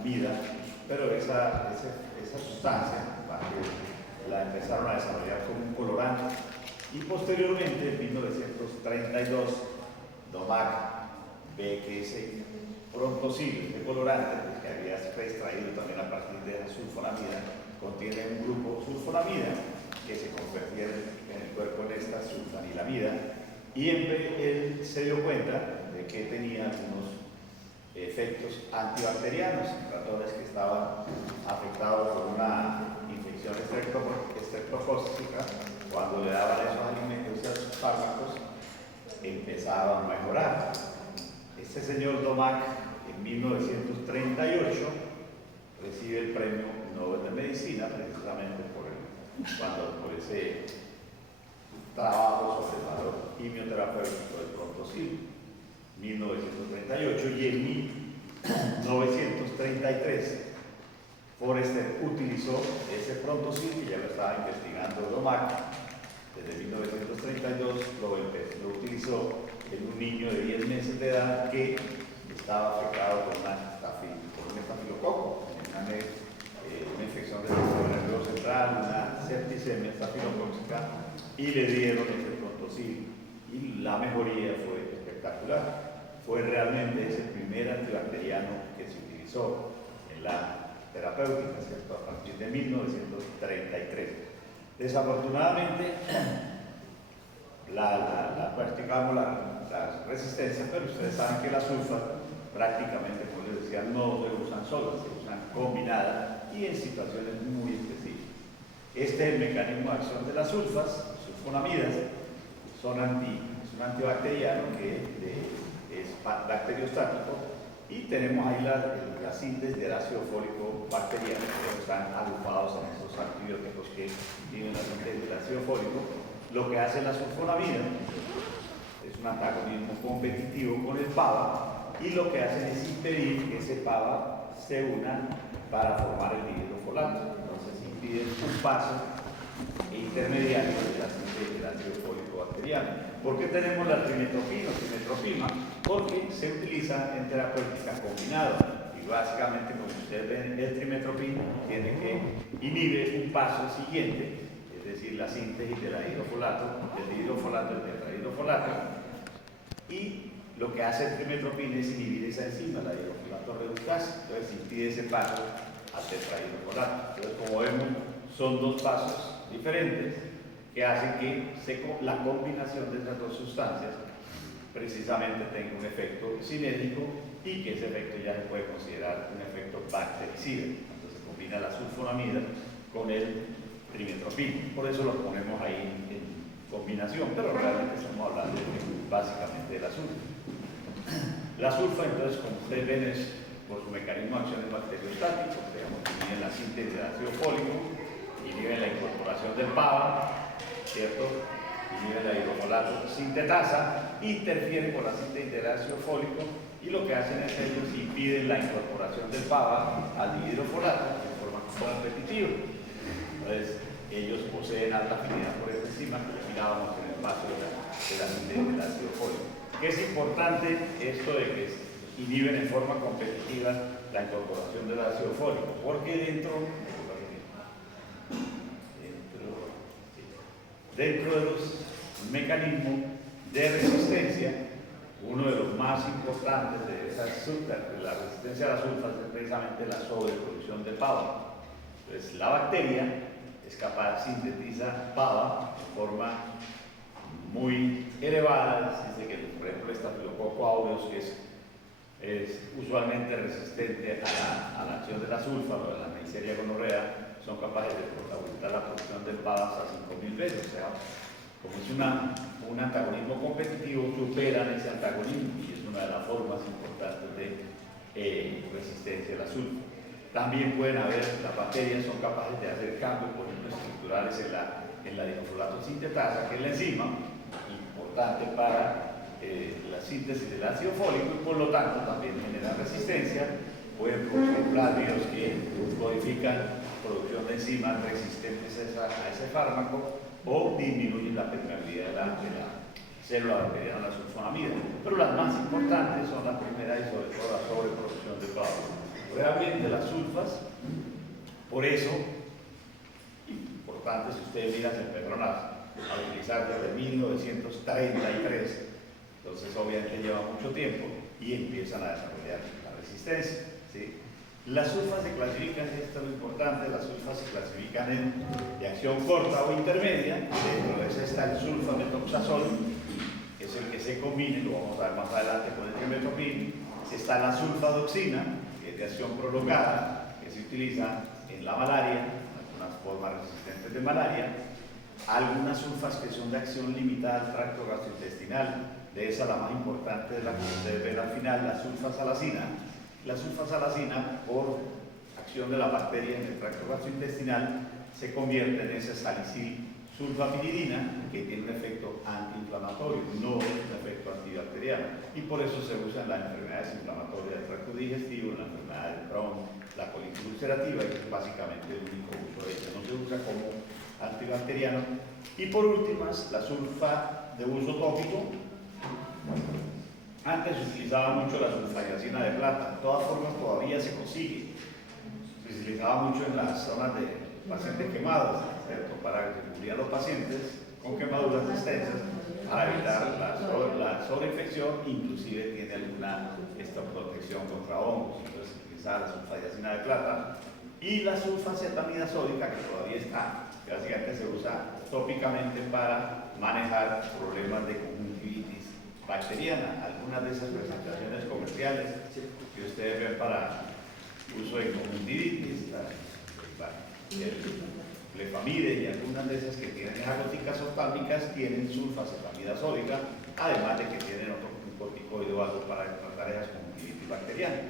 sulfonamida, pero esa sustancia la empezaron a desarrollar como un colorante. Y posteriormente, en 1932, Domac ve que ese prontosil, este colorante, que había extraído también a partir de la sulfonamida, contiene un grupo sulfonamida que se convertía en el cuerpo en esta sulfanilamida, y él se dio cuenta de que tenía algunos efectos antibacterianos en ratones que estaban afectados por una infección estreptocócica. Cuando le daban esos alimentos, esos fármacos, empezaban a mejorar. Este señor Domac, en 1938, recibe el premio Nobel de Medicina, precisamente por ese trabajo sobre el valor quimioterapéutico del prontosil, 1938, y en 1933 Forster utilizó ese prontosil, que ya lo estaba investigando Domac desde 1932, lo utilizó en un niño de 10 meses de edad que estaba afectado por un estafilococo, una infección del sistema nervioso central, una septicemia estafilocócica, y le dieron ese prontosil, y la mejoría fue espectacular. Fue realmente ese primer antibacteriano que se utilizó en la terapéutica, ¿cierto?, a partir de 1933. Desafortunadamente, practicamos la resistencia, pero ustedes saben que las sulfas prácticamente, como les decía, no se usan solas, se usan combinadas y en situaciones muy específicas. Este es el mecanismo de acción de las sulfas, sulfonamidas. Es un antibacteriano que es bacteriostático, y tenemos ahí la síntesis del ácido fólico bacteriano, que están agrupados en esos antibióticos que tienen la síntesis del ácido fólico. Lo que hace la sulfonamida es un antagonismo competitivo con el PABA, y lo que hacen es impedir que ese PABA se una para formar el dihidrofolato. Entonces impiden un paso intermediario de la síntesis del ácido fólico bacteriano. ¿Por qué tenemos la trimetopina o trimetropima? Porque se utiliza en terapéutica combinada, y básicamente, como ustedes ven, el trimetropina tiene que inhibir un paso siguiente, es decir, la síntesis del dihidrofolato, el tetrahidrofolato, y lo que hace el trimetropina es inhibir esa enzima, la dihidrofolato reductasa. Entonces impide ese paso al tetrahidrofolato. Entonces, como vemos, son dos pasos diferentes que hacen que la combinación de estas dos sustancias precisamente tenga un efecto sinérgico, y que ese efecto ya se puede considerar un efecto bactericida. Entonces se combina la sulfonamida con el trimetropina. Por eso lo ponemos ahí en combinación, pero realmente estamos hablando básicamente de la sulfa. La sulfa, entonces, como ustedes ven, es por su mecanismo de acción bacteriostático, digamos, inhibe la síntesis de ácido fólico, inhibe la incorporación del PABA, ¿cierto?, inhibe la hidrofolato sintetasa, interfiere con la síntesis del ácido fólico, y lo que hacen es ellos impiden la incorporación del PABA al dihidrofolato de forma competitiva. Entonces, ellos poseen alta afinidad por esta enzima que ya mirábamos en el paso de la síntesis del ácido fólico. ¿Qué es importante esto de que inhiben en forma competitiva la incorporación del ácido fólico? Porque dentro de los mecanismos de resistencia, uno de los más importantes de la resistencia a las sulfas es precisamente la sobreproducción de PABA. Entonces, la bacteria es capaz, sintetiza PABA de forma muy elevada. Dice que, por ejemplo, el estafilococo aureus, que es usualmente resistente a la acción de la sulfa o de la Neisseria gonorrea, son capaces de aumentar la producción del PABA hasta 5.000 veces. O sea, como es un antagonismo competitivo, superan ese antagonismo, y es una de las formas importantes de resistencia a la sulfa. También pueden haber, las bacterias son capaces de hacer cambios, por ejemplo, estructurales en la dihidrofolato sintetasa, que es la enzima importante para la síntesis del ácido fólico, y por lo tanto también genera resistencia. Pueden producir plasmidos que codifican producción de enzimas resistentes a ese fármaco, o disminuyen la permeabilidad de la célula bacteriana a la sulfonamida. Pero las más importantes son la primera y sobre todo la sobreproducción de PABA. Realmente las sulfas, por eso, importante, si ustedes miran, se empezaron a utilizar desde 1933, entonces obviamente lleva mucho tiempo y empiezan a desarrollar la resistencia, ¿sí? Las sulfas se clasifican, y esto es lo importante, las sulfas se clasifican en de acción corta o intermedia. Dentro de esa está el sulfametoxazol, que es el que se combina, lo vamos a ver más adelante con el trimethoprim. Está la sulfadoxina, que es de acción prolongada, que se utiliza en la malaria, algunas formas resistentes de malaria. Algunas sulfas que son de acción limitada al tracto gastrointestinal, de esa la más importante de la que ustedes ven al final, la sulfasalacina. La sulfasalacina, por acción de la bacteria en el tracto gastrointestinal, se convierte en esa salicil sulfapiridina, que tiene un efecto antiinflamatorio, no un efecto antibacteriano, y por eso se usa en las enfermedades inflamatorias del tracto digestivo, en la enfermedad del Crohn, la colitis ulcerativa, y es básicamente el único uso de ella, no se usa como antibacteriano. Y por últimas, la sulfa de uso tópico. Antes se utilizaba mucho la sulfadiazina de plata, de todas formas todavía se consigue. Se utilizaba mucho en las zonas de pacientes quemados, ¿cierto? Para que se cubrían los pacientes con quemaduras extensas para evitar la sobreinfección, inclusive tiene alguna protección contra hongos. Entonces se utilizaba la sulfadiazina de plata y la sulfacetamida sódica, que todavía está, que básicamente se usa tópicamente para manejar problemas de conjuntivitis bacteriana. Algunas de esas presentaciones comerciales que ustedes ven para uso de conjuntivitis, el Lefamide y algunas de esas que tienen esas goticas oftálmicas tienen sulfacetamida sódica, además de que tienen otro corticoide o algo para tratar esas conjuntivitis bacterianas.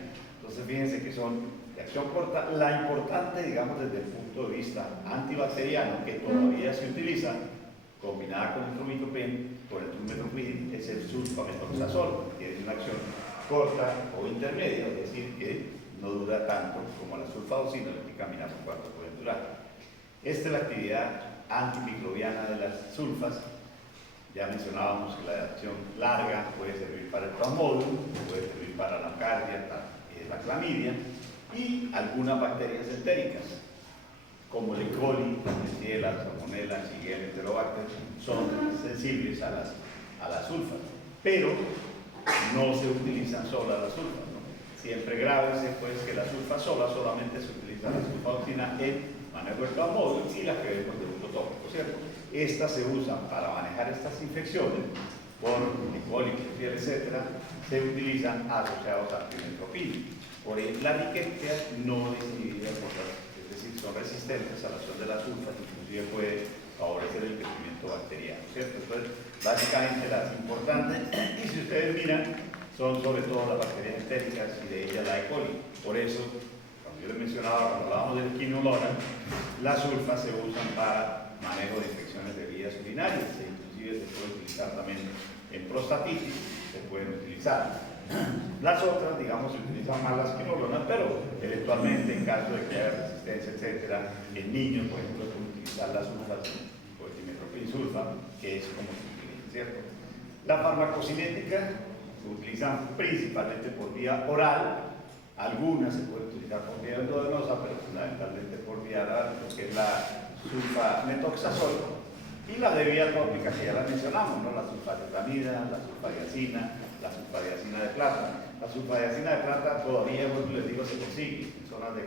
Entonces fíjense que son de acción corta. La importante, digamos, desde el punto de vista antibacteriano, que todavía se utiliza, combinada con el trimethoprim, es el sulfametoxazol, que es una acción corta o intermedia, es decir, que no dura tanto como la sulfadoxina, que caminamos cuánto pueden durar. Esta es la actividad antimicrobiana de las sulfas. Ya mencionábamos que la acción larga puede servir para el plasmodium, puede servir para la cardia, la clamidia y algunas bacterias entéricas, como el E. coli, la Klebsiella, la Salmonella, el Shigella, el Enterobacter, son sensibles a las sulfas, pero no se utilizan solas las sulfas, ¿no? Siempre grábense pues que la sulfa sola solamente se utiliza la sulfadoxina en manejo del plasmodium y las que vemos de uso tópico, ¿cierto? Estas se usan para manejar estas infecciones por E. coli, Klebsiella, etcétera, se utilizan asociados al trimethoprim. Por ejemplo, la Rickettsia no desinhibida por es decir, son resistentes a la acción de las sulfas, inclusive puede favorecer el crecimiento bacteriano, ¿cierto? Entonces, básicamente las importantes, y si ustedes miran, son sobre todo las bacterias entéricas y de ellas la E. coli. Por eso, cuando yo les mencionaba, cuando hablábamos del quinolona, las sulfas se usan para manejo de infecciones de vías urinarias, e inclusive se puede utilizar también en prostatitis, se pueden utilizar. Las otras, digamos, se utilizan más las quinolonas, pero eventualmente en caso de que haya resistencia, etcétera, en niños, por ejemplo, se pueden utilizar las sulfas o el trimethoprim sulfa, que es como se utiliza, ¿cierto? La farmacocinética se utilizan principalmente por vía oral, algunas se pueden utilizar por vía endovenosa, pero fundamentalmente por vía oral, que es la sulfametoxazol, y la de vía tópica, que ya la mencionamos, ¿no? La sulfacetamida, la sulfadiazina, la sulfadiazina de plata. La sulfadiazina de plata todavía, como les digo, se consigue en zonas de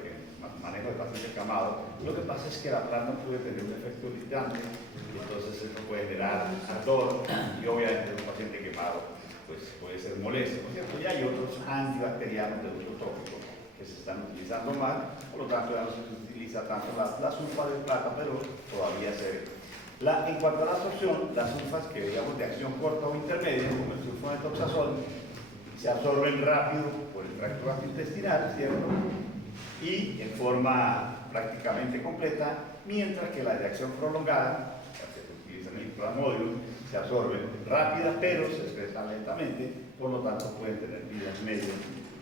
manejo de pacientes quemados. Lo que pasa es que la plata puede tener un efecto irritante, y entonces eso puede generar ardor, y obviamente un paciente quemado pues, puede ser molesto, ¿no es cierto? Y hay otros antibacterianos de uso tópico que se están utilizando más, por lo tanto ya no se utiliza tanto la sulfa de plata, pero todavía se ve. En cuanto a la absorción, las sulfas que digamos de acción corta o intermedia, como el sulfametoxazol, se absorben rápido por el tracto gastrointestinal, ¿cierto? Y en forma prácticamente completa, mientras que las de acción prolongada, que se utilizan en el plasmodium, se absorben rápidas, pero se expresan lentamente, por lo tanto pueden tener vidas medias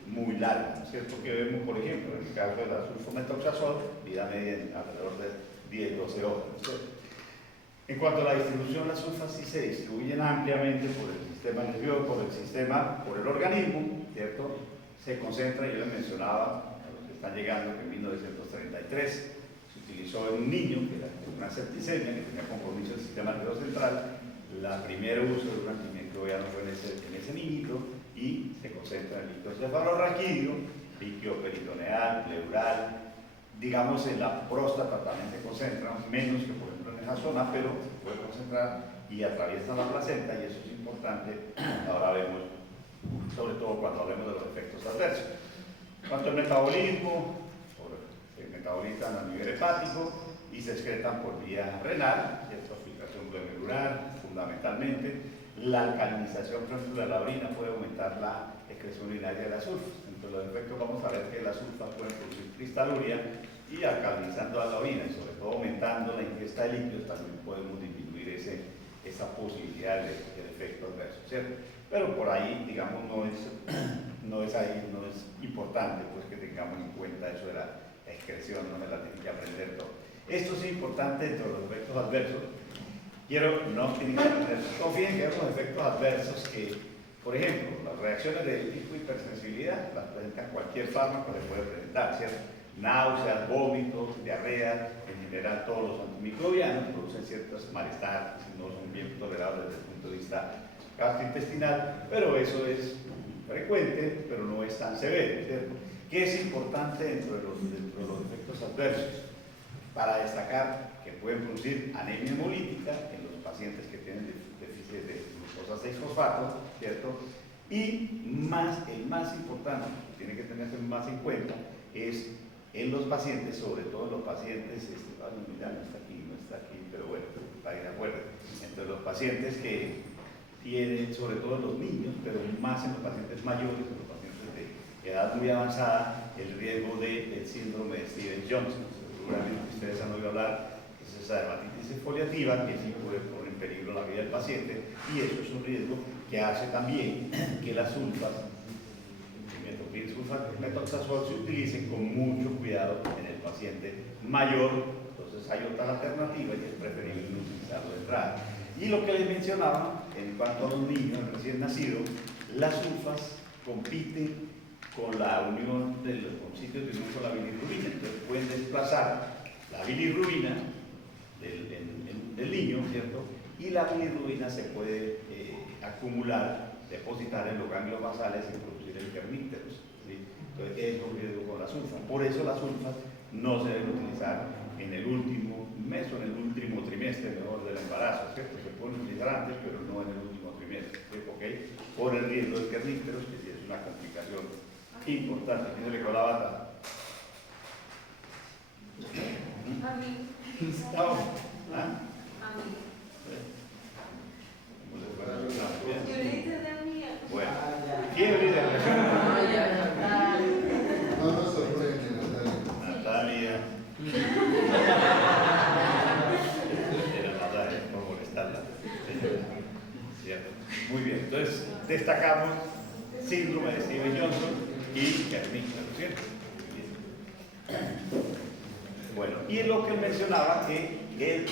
muy largas, ¿no es cierto? Que vemos, por ejemplo, en el caso de la sulfametoxazol, vida media alrededor de 10-12 horas, ¿no es cierto? En cuanto a la distribución, las sulfas sí se distribuyen ampliamente por el sistema nervioso, por el organismo, ¿cierto? Se concentra, yo les mencionaba, están llegando, que en 1933 se utilizó en un niño, que era una septicemia, que tenía compromiso del sistema nervioso central. La primer uso de un antimicrobiano fue en ese niñito, y se concentra en el líquido cefalorraquídeo, líquido peritoneal, pleural, digamos en la próstata también se concentra, menos que por ejemplo en esa zona, pero se puede concentrar y atraviesa la placenta, y eso es importante. Ahora vemos, sobre todo cuando hablemos de los efectos adversos. Cuanto al metabolismo, se metabolizan a nivel hepático y se excretan por vía renal, ¿cierto? Filtración glomerular, fundamentalmente. La alcalinización, por ejemplo, de la orina puede aumentar la excreción urinaria de las sulfas. Entre los efectos vamos a ver que las sulfas pueden producir cristaluria, y alcalinizando a la orina y sobre todo aumentando la ingesta de líquidos también podemos disminuir esa posibilidad de efecto adverso, ¿cierto? Pero por ahí, digamos, no es importante pues que tengamos en cuenta eso de la excreción, no me la tienen que aprender todo. Esto es importante dentro de los efectos adversos. No tienen que aprender, confíen que hay unos efectos adversos que, por ejemplo, las reacciones de tipo hipersensibilidad las presenta cualquier fármaco, le puede presentar, ¿cierto? Náuseas, vómitos, diarrea, en general todos los antimicrobianos producen ciertos malestares, no son bien tolerables desde el punto de vista gastrointestinal, pero eso es frecuente, pero no es tan severo, ¿cierto? ¿Qué es importante dentro de los efectos adversos? Para destacar que pueden producir anemia hemolítica en los pacientes que tienen déficit de glucosa 6-fosfato, ¿cierto? Y el más importante, que tiene que tenerse más en cuenta, es en los pacientes, sobre todo en los pacientes, mira, no está aquí, pero bueno, para ir de acuerdo, entre los pacientes que tienen, sobre todo en los niños, pero más en los pacientes mayores, en los pacientes de edad muy avanzada, el riesgo del síndrome de Stevens-Johnson. Seguramente ustedes han oído hablar, es esa dermatitis exfoliativa que sí puede poner en peligro la vida del paciente, y eso es un riesgo que hace también que las sulfas, metoxazol, se utilicen con mucho cuidado en el paciente mayor. Entonces hay otras alternativas y es preferible no utilizarlo de entrada. Y lo que les mencionaba, en cuanto a los niños recién nacidos, las sulfas compiten con la unión con sitios de unión con la bilirrubina, entonces pueden desplazar la bilirrubina del niño, ¿cierto? Y la bilirrubina se puede acumular, depositar en los ganglios basales y producir el kernípteros, ¿sí? Entonces es un riesgo con las sulfas. Por eso las sulfas no se deben utilizar en el último mes o en el último trimestre mejor del embarazo, ¿cierto? Se pueden utilizar antes, pero no en el último trimestre, ¿sí? ¿Okay? Por el riesgo del kernípteros, que sí es una complicación importante. ¿Quién se le quedó la bata? A mí. ¿Ah? A mí. ¿Cómo les fue a la Yo le hice la mía. Bueno, fiebre de No nos sorprende, Natalia. Era Natalia, por molestarla. ¿Cierto? Muy bien, entonces destacamos síndrome de Stevens-Johnson y kernípteros, ¿cierto? Bueno, y lo que mencionaba que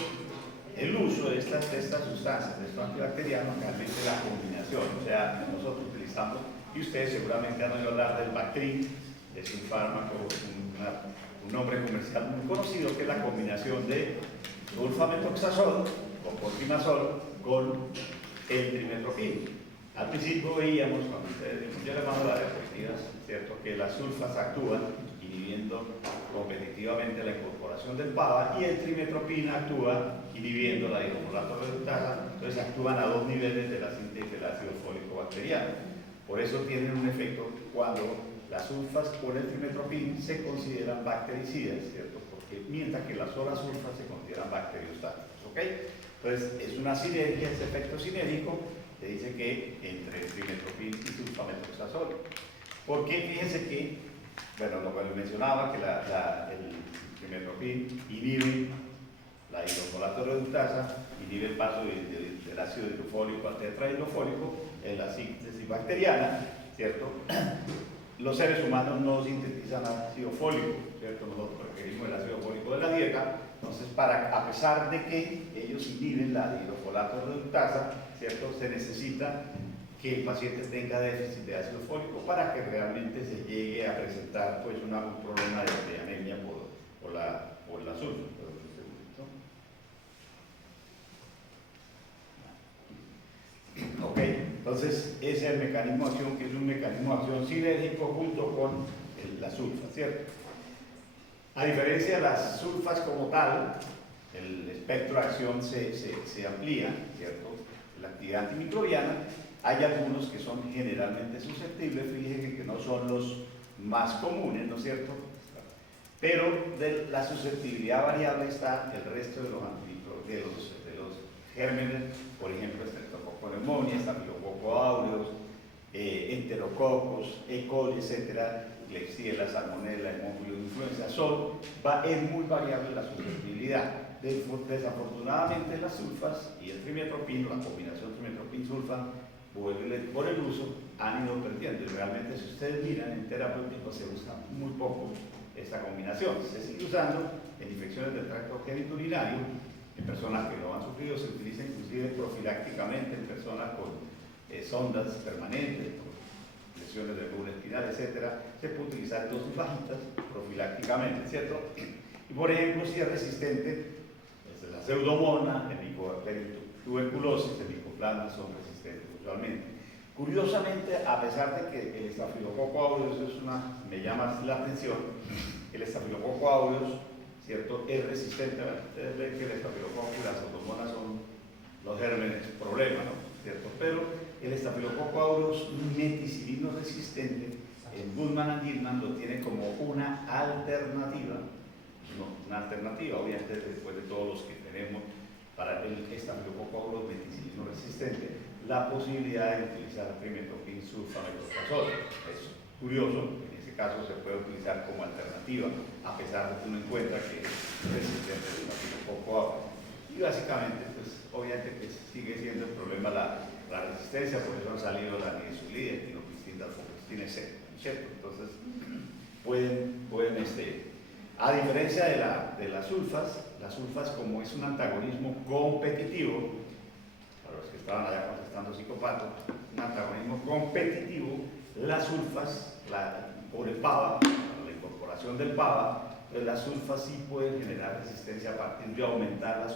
el uso de estas sustancias, de estos antibacterianos, realmente la combinación, o sea, nosotros utilizamos, y ustedes seguramente han oído hablar del Bactrim, es un fármaco, un nombre comercial muy conocido, que es la combinación de sulfametoxazol con cotrimazol con el trimestoprim. Al principio veíamos, cuando ustedes, yo les mando las diapositivas, ¿cierto?, que las sulfas actúan inhibiendo competitivamente la incorporación del PABA, y el trimetropina actúa inhibiendo la dihidrofolato reductasa. Entonces actúan a dos niveles de la síntesis del ácido fólico bacteriano. Por eso tienen un efecto cuando las sulfas con el trimetropin se consideran bactericidas, ¿cierto? Porque mientras que las solas sulfas se consideran bacteriostáticas, ¿ok? Entonces es una sinergia, ese efecto sinérgico te dice que entre el trimetropin y sulfametoxazol. Porque fíjense que, bueno, lo que les mencionaba, que el trimetropin inhibe la hidrofolato reductasa, inhibe el paso del ácido hidrofólico al tetrahidrofólico en la síntesis bacteriana, ¿cierto? Los seres humanos no sintetizan ácido fólico, ¿cierto? Nosotros requerimos el ácido fólico de la dieta. Entonces, a pesar de que ellos inhiben la hidrofolato reductasa, ¿cierto?, se necesita que el paciente tenga déficit de ácido fólico para que realmente se llegue a presentar pues, un problema de anemia por la sulfa. Ok, entonces ese es el mecanismo de acción, que es un mecanismo de acción sinérgico junto con la sulfa, ¿cierto? A diferencia de las sulfas como tal, el espectro de acción se amplía, ¿cierto? La actividad antimicrobiana, hay algunos que son generalmente susceptibles, fíjense que no son los más comunes, ¿no es cierto? Pero de la susceptibilidad variable está el resto de los gérmenes, por ejemplo, Streptococcus pneumoniae, Staphylococcus aureus, enterococos, E. coli, etcétera, Klebsiella, Salmonella, Hemófilos, influenza, es muy variable la susceptibilidad. Desafortunadamente las sulfas y el trimetropin, la combinación trimetropin-sulfa, por el uso, han ido perdiendo. Y realmente si ustedes miran en terapéutico se usa muy poco esta combinación. Se sigue usando en infecciones del tracto genitourinario, en personas que lo han sufrido, se utiliza inclusive profilácticamente en personas con sondas permanentes, lesiones del bulbo espinal, etcétera. Se puede utilizar en dosis bajitas profilácticamente, ¿cierto? Y por ejemplo, si es resistente, desde la pseudomonas, el Mycobacterium tuberculosis, el Mycoplasma son resistentes usualmente. Curiosamente, a pesar de que el Staphylococcus aureus me llama la atención, el Staphylococcus aureus, ¿cierto?, es resistente. Ustedes ven que el Staphylococcus y las pseudomonas son los gérmenes problema, ¿no? ¿Cierto? Pero el Staphylococcus aureus meticilino resistente, el Goodman and Gilman lo tiene como una alternativa, obviamente después de todos los que tenemos para el Staphylococcus aureus meticilino resistente, la posibilidad de utilizar trimetropin sulfamethoxazol. Es curioso, en ese caso se puede utilizar como alternativa, a pesar de que uno encuentra que es resistente al Staphylococcus aureus. Y básicamente, pues obviamente que sigue siendo el problema la resistencia, por eso han salido la nimesulida, quinopristina, dalfopristina, etc. ¿Cierto? Entonces, a diferencia de las sulfas como es un antagonismo competitivo, para los que estaban allá contestando psicópatas, un antagonismo competitivo, las sulfas, por el PABA, la incorporación del PABA, pues las sulfas sí pueden generar resistencia a partir de aumentarla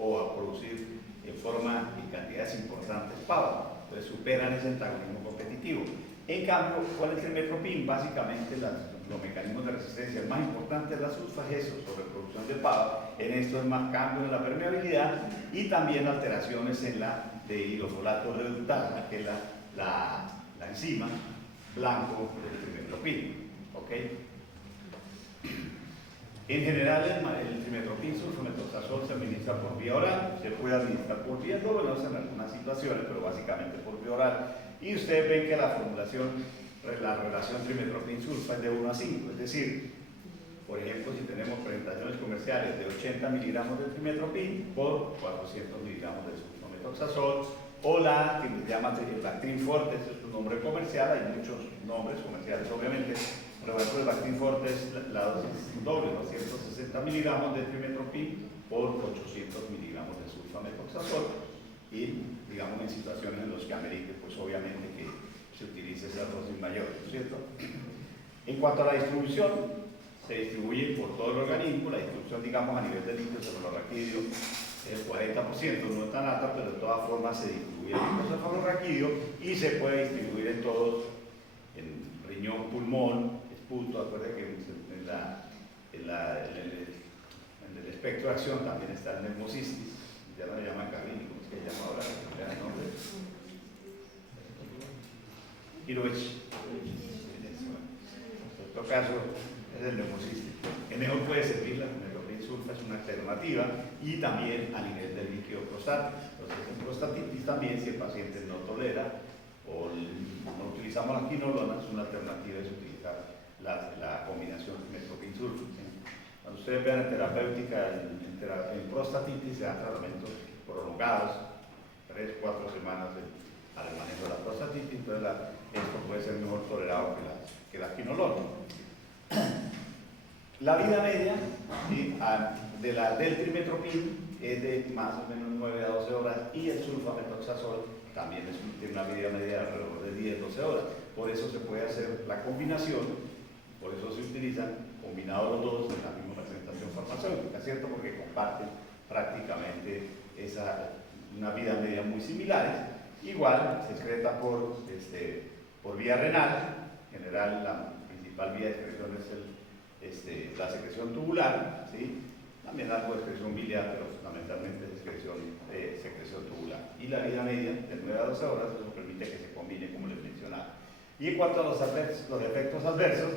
o a producir en forma y cantidades importantes PABA, entonces superan ese antagonismo competitivo. En cambio, con el trimetropin, básicamente los mecanismos de resistencia, el más importante de las sulfas es eso, sobreproducción de PABA, en esto es más cambio en la permeabilidad y también alteraciones en la de hidrofolato reductasa, que es la enzima blanco del trimetropin. ¿Okay? En general, el trimetropin sulfamethoxazol se administra por vía oral, se puede administrar por vía endovenosa en algunas situaciones, pero básicamente por vía oral. Y ustedes ven que la formulación, la relación trimetropin-sulfa es de 1 a 5, es decir, por ejemplo, si tenemos presentaciones comerciales de 80 miligramos de trimetropin por 400 miligramos de sulfamethoxazol, o la que se llama Bactrim Forte, ese es un nombre comercial, hay muchos nombres comerciales obviamente. Por ejemplo, el Bactrim Forte es la dosis doble, 260 miligramos de trimetropin por 800 miligramos de sulfamethoxazol. Y, digamos, en situaciones en las que amerite, pues obviamente que se utilice esa dosis mayor, ¿no es cierto? En cuanto a la distribución, se distribuye por todo el organismo, la distribución, digamos, a nivel de líquido cefalorraquídeo es 40%, no es tan alta, pero de todas formas se distribuye en el cefalorraquídeo y se puede distribuir en todos, en riñón, pulmón, esputo. Acuérdense que en el espectro de acción también está el neumocistis, ya no le llaman carrínico, es que se llama ahora, le dan nombre. Hiroichi. En todo caso, es el neumocistis. En eso puede servir la trimetropin sulfa, es una alternativa, y también a nivel del líquido prostático. Entonces, en prostatitis también, si el paciente no tolera o no utilizamos las quinolonas, una alternativa es utilizar la combinación trimetropin sulfa. Cuando ustedes vean en terapéutica, en prostatitis se dan tratamientos prolongados, 3-4 semanas al manejo de la prostatitis, entonces esto puede ser mejor tolerado que la quinolona. La vida media, ¿sí?, del trimetropin es de más o menos 9 a 12 horas y el sulfamethoxazol también tiene una vida media de alrededor de 10-12 horas. Por eso se puede hacer la combinación, por eso se utilizan combinados los dos en la misma presentación farmacéutica, ¿cierto? Porque comparten prácticamente una vida media muy similares. Igual se excreta por vía renal. En general la principal vía de excreción es la secreción tubular, ¿sí? También algo de excreción biliar, pero fundamentalmente es secreción tubular. Y la vida media de 9 a 12 horas, eso permite que se combine, como les mencionaba. Y en cuanto a los efectos adversos,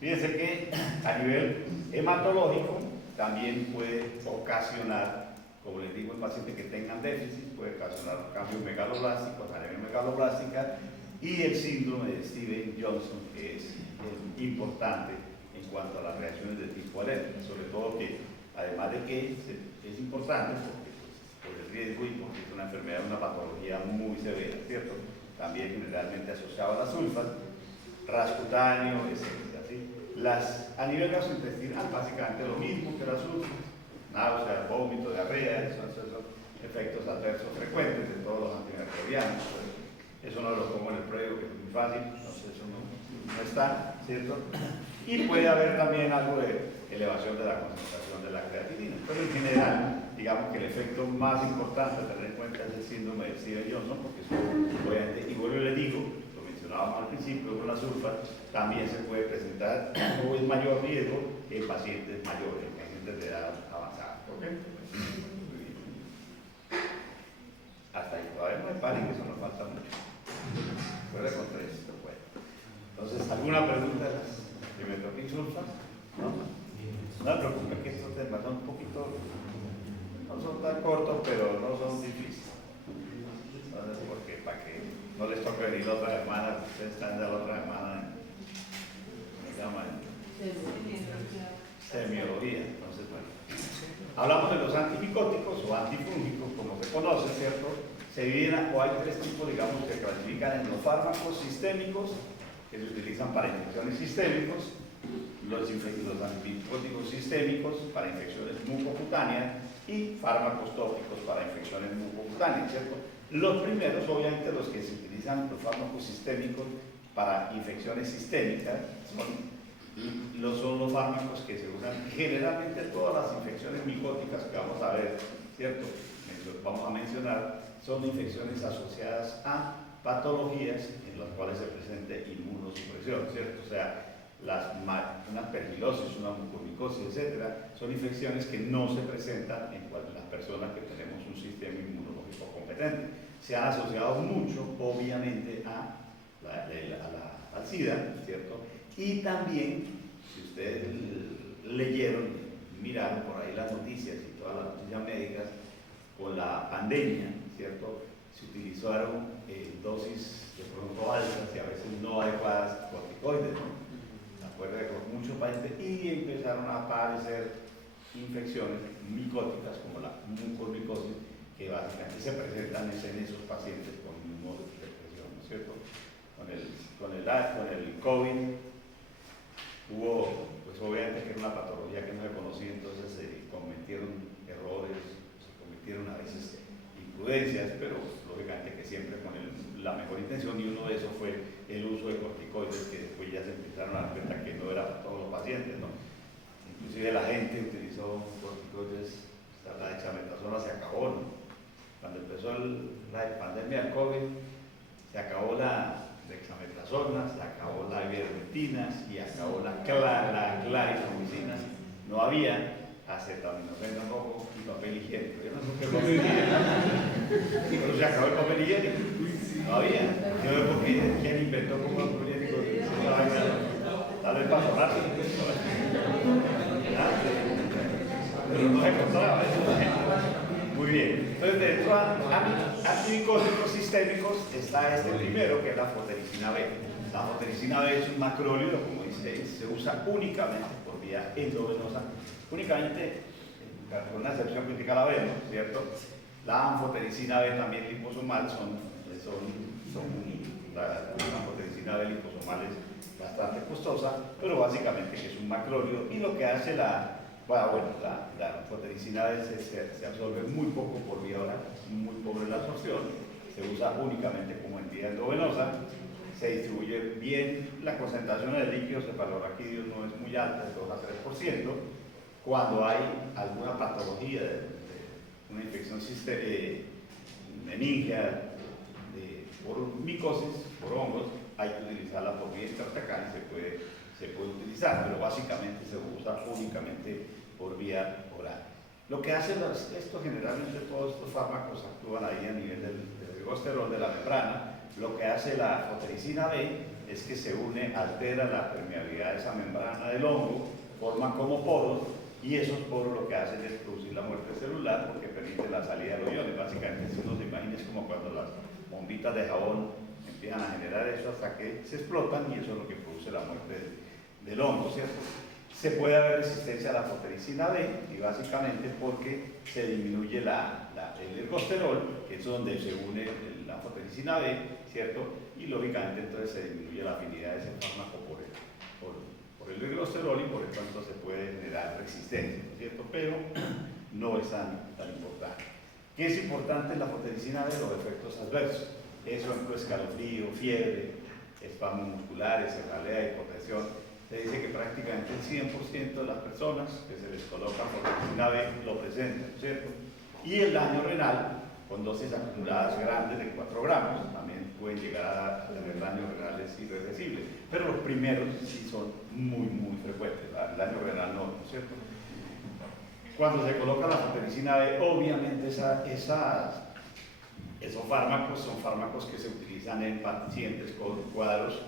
fíjense que a nivel hematológico también puede ocasionar, como les digo, el paciente que tengan déficit, puede ocasionar cambios megaloblásticos, anemia megaloblástica y el síndrome de Stevens-Johnson, que es importante en cuanto a las reacciones de tipo alérgico, sobre todo que, además de que es importante porque, por el riesgo y porque es una enfermedad, una patología muy severa, ¿cierto? También generalmente asociado a las sulfas, ras cutáneo, etc. ¿sí? A nivel gastrointestinal, básicamente lo mismo que las sulfas, náusea, vómito, diarrea, esos son efectos adversos frecuentes de todos los antimicrobianos. Eso no lo pongo en el previo, que es muy fácil, entonces eso no está, ¿cierto? Y puede haber también algo de elevación de la concentración de la creatinina, pero en general, digamos que el efecto más importante a tener en cuenta es el síndrome de Stevens-Johnson, porque eso, obviamente, y vuelvo y le digo, lo mencionábamos al principio con la sulfa, también se puede presentar o es mayor riesgo en pacientes mayores, en pacientes de edad avanzada. ¿Okay? Hasta ahí, todavía no me paren, que eso nos falta mucho. Recuerda con 3, pero bueno. Entonces, ¿alguna pregunta de las sulfas? ¿No? No me preocupen que estos temas son un poquito, no son tan cortos, pero no son difíciles. Entonces, porque para que no les toque venir la otra semana, ustedes están de la otra semana ¿cómo se llama? Semiología. Entonces, bueno. Hablamos de los antimicóticos o antifúngicos, como se conoce, ¿cierto? Se dividen, o hay 3 tipos, digamos, que clasifican en los fármacos sistémicos, que se utilizan para infecciones sistémicos, los antimicóticos sistémicos para infecciones mucocutáneas y fármacos tópicos para infecciones mucocutáneas, ¿cierto? Los primeros, obviamente, los que se utilizan, los fármacos sistémicos para infecciones sistémicas, son los fármacos que se usan generalmente en todas las infecciones micóticas que vamos a ver, ¿cierto? Vamos a mencionar, son infecciones asociadas a patologías en las cuales se presente inmunosupresión, ¿cierto? O sea, una aspergilosis, una mucormicosis, etcétera, son infecciones que no se presentan en las personas que tenemos un sistema inmunológico competente. Se han asociado mucho, obviamente, al SIDA, ¿cierto? Y también, si ustedes leyeron, miraron por ahí las noticias y todas las noticias médicas, con la pandemia, ¿cierto? Se utilizaron dosis de pronto altas y a veces no adecuadas corticoides, ¿no? ¿De acuerdo? Con muchos pacientes y empezaron a aparecer infecciones micóticas como la mucormicosis, que básicamente se presentan en esos pacientes con inmunodepresión, ¿no es cierto? Con el COVID hubo, pues obviamente que era una patología que no se conocía, entonces se cometieron errores, se cometieron a veces imprudencias, pero lógicamente que siempre con la mejor intención, y uno de esos fue el uso de corticoides, que después ya se empezaron a dar cuenta que no era para todos los pacientes, ¿no? Inclusive la gente utilizó corticoides, la dexametasona se acabó, ¿no? Cuando empezó la pandemia del COVID, se acabó la dexametasona, se acabó la ivermectina y acabó la claricomicina. No había acetaminofén rojo y papel higiénico. Yo no sé qué es papel higiénico. Pero se acabó el papel higiénico. No había. Yo veo porque quién inventó como papel higiénico. Tal vez para sonar. Pero no se encontraba eso. Muy bien. Entonces, dentro de antimicóticos sistémicos está este primero, que es la fotericina B. La fotericina B es un macrólido, como dice, se usa únicamente por vía endovenosa, únicamente, con una excepción que indica la B, ¿no? ¿Cierto? La anfotericina B también liposomal la anfotericina B liposomal es bastante costosa, pero básicamente que es un macrólido, y lo que hace la anfotericina B se absorbe muy poco por vía oral, muy pobre la absorción, se usa únicamente como entidad endovenosa, se distribuye bien, la concentración de líquidos cefalorraquídeos no es muy alta, de 2 a 3%, cuando hay alguna patología de una infección meningia por micosis, por hongos, hay que utilizarla por vía intratracal y se puede utilizar, pero básicamente se usa únicamente por vía oral. Lo que hacen esto generalmente, todos estos fármacos actúan ahí a nivel del ergosterol de la membrana. Lo que hace la fotericina B es que se une, altera la permeabilidad de esa membrana del hongo, forma como poros, y esos poros lo que hacen es producir la muerte celular porque permite la salida de los iones. Básicamente, si uno se imagina, es como cuando las bombitas de jabón empiezan a generar eso hasta que se explotan, y eso es lo que produce la muerte del hongo, ¿cierto? Se puede haber resistencia a la fotericina B, y básicamente porque se disminuye el ergosterol, que es donde se une la fotericina B, ¿cierto? Y lógicamente entonces se disminuye la afinidad de ese fármaco por el ergosterol, y por lo tanto se puede generar resistencia, ¿cierto? Pero no es tan importante. ¿Qué es importante en la fotericina B? Los efectos adversos. Eso incluye escalofrío, fiebre, espasmos musculares, cefalea, hipotensión. Se dice que prácticamente el 100% de las personas que se les coloca fotericina B lo presentan, ¿cierto? Y el daño renal, con dosis acumuladas grandes de 4 gramos, también pueden llegar a tener daños renales irreversibles. Pero los primeros sí son muy frecuentes, el daño renal no, ¿no es cierto? Cuando se coloca la fotericina B, obviamente esos fármacos son fármacos que se utilizan en pacientes con cuadros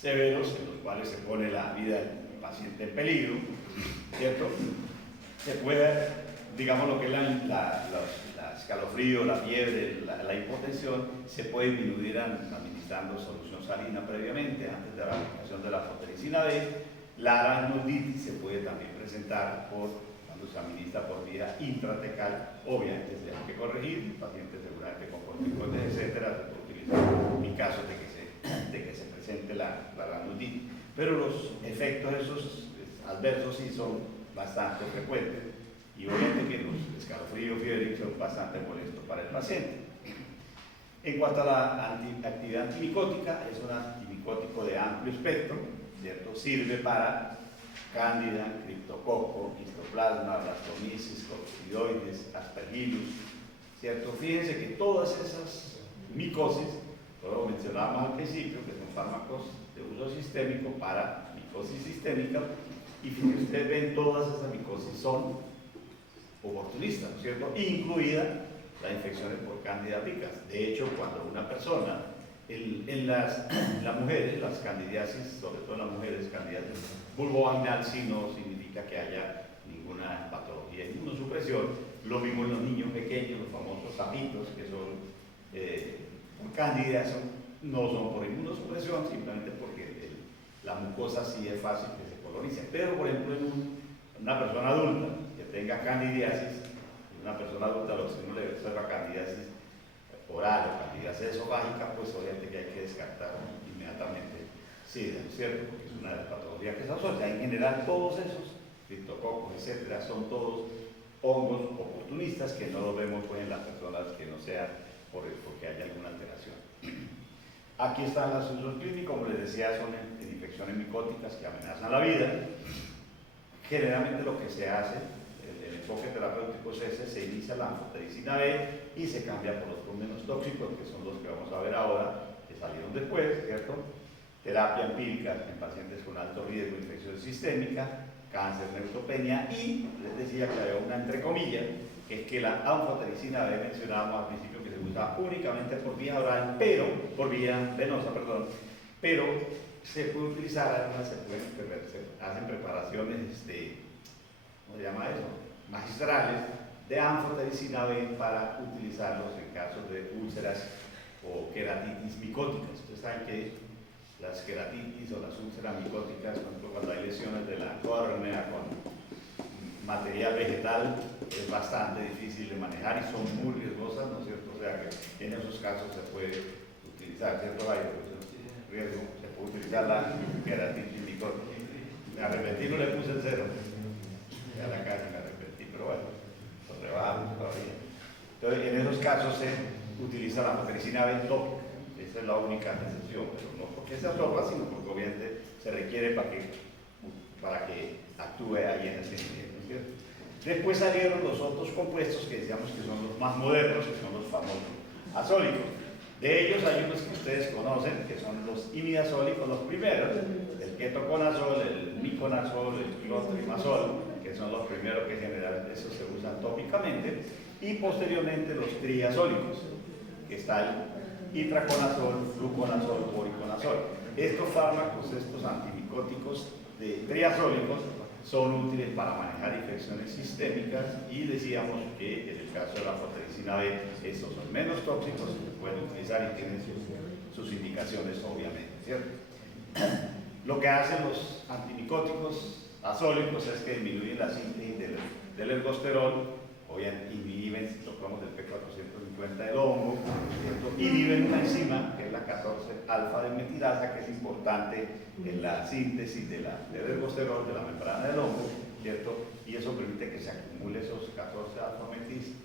severos, en los cuales se pone la vida del paciente en peligro, ¿cierto? Se puede, digamos, lo que es la escalofrío, la fiebre, la hipotensión, se puede disminuir administrando solución salina previamente, antes de la aplicación de la fotericina B. La aracnoiditis se puede también presentar cuando se administra por vía intratecal. Obviamente se tiene que corregir, el paciente seguramente con corticoides, etcétera, se puede utilizar en caso de que se presente la aracnoiditis. Pero los efectos esos adversos sí son bastante frecuentes, y obviamente que los escalofríos, fiebre son bastante molestos para el paciente. En cuanto a la actividad antimicótica, es un antimicótico de amplio espectro, ¿cierto? Sirve para cándida, criptococo, histoplasma, blastomyces, coccidioides, aspergillus, ¿cierto? Fíjense que todas esas micosis, lo mencionábamos al principio, que son fármacos de uso sistémico para micosis sistémica, y fíjense, ustedes ven, todas esas micosis son oportunistas, ¿no es cierto? Incluida las infecciones por Candida albicans. De hecho, cuando una persona, las mujeres, las candidiasis, sobre todo en las mujeres, candidiasis vulvovaginal, sí no significa que haya ninguna patología de inmunosupresión. Lo mismo en los niños pequeños, los famosos sapitos, que son por Candida, no son por inmunosupresión, simplemente porque la mucosa sí es fácil que se colonice. Pero, por ejemplo, en una persona adulta que tenga candidiasis, una persona adulta, si uno le observa candidiasis oral o candidiasis esofágica, pues obviamente que hay que descartar inmediatamente SIDA, ¿no es cierto? Porque es una de las patologías que se asocia. En general, todos esos criptococos, etcétera, son todos hongos oportunistas que no los vemos pues, en las personas que no sean porque haya alguna alteración. Aquí están los usos clínicos, como les decía, son en infecciones micóticas que amenazan la vida. Generalmente lo que se hace, el enfoque terapéutico es ese: se inicia la fotericina B y se cambia por los menos tóxicos, que son los que vamos a ver ahora, que salieron después, ¿cierto? Terapia empírica en pacientes con alto riesgo de infección sistémica, cáncer, neutropenia, y les decía que había una entre comillas, que es que la anfotericina B mencionábamos al principio que se usa únicamente por vía oral, pero por vía venosa, perdón, pero se puede utilizar, además se hacen preparaciones, ¿cómo se llama eso? Magistrales de anfotericina B para utilizarlos en casos de úlceras o queratitis micóticas. Ustedes saben que las queratitis o las úlceras micóticas, cuando hay lesiones de la córnea con material vegetal, es bastante difícil de manejar y son muy riesgosas, ¿no es cierto? O sea que en esos casos se puede utilizar, ¿cierto? Hay riesgo, se puede utilizar la queratitis micótica. Me arrepentí, no le puse el 0. A la casa me arrepentí, pero bueno, lo rebajamos todavía. Entonces, en esos casos se utiliza la fotericina B tópica. Esa es la única excepción, pero no porque sea tópica, sino porque obviamente se requiere para que actúe ahí en ese nivel, ¿no es cierto? Después salieron los otros compuestos que decíamos que son los más modernos, que son los famosos azólicos. De ellos hay unos que ustedes conocen, que son los imidazólicos, los primeros, el ketoconazol, el miconazol, el clotrimazol, que son los primeros que generalmente esos se usan tópicamente, y posteriormente los triazólicos, que está el itraconazol, fluconazol, boriconazol. Estos fármacos, estos antimicóticos triazólicos, son útiles para manejar infecciones sistémicas y decíamos que en el caso de la fotericina B estos son menos tóxicos, se pueden utilizar y tienen sus indicaciones obviamente, ¿cierto? Lo que hacen los antimicóticos azólicos es que disminuyen la síntesis del ergosterol, obviamente inhiben citocromos del P450 del hongo, ¿cierto? Inhiben una enzima que es la 14-alfa desmetilasa, que es importante en la síntesis del ergosterol de la membrana del hongo, ¿cierto? Y eso permite que se acumule esos 14-alfa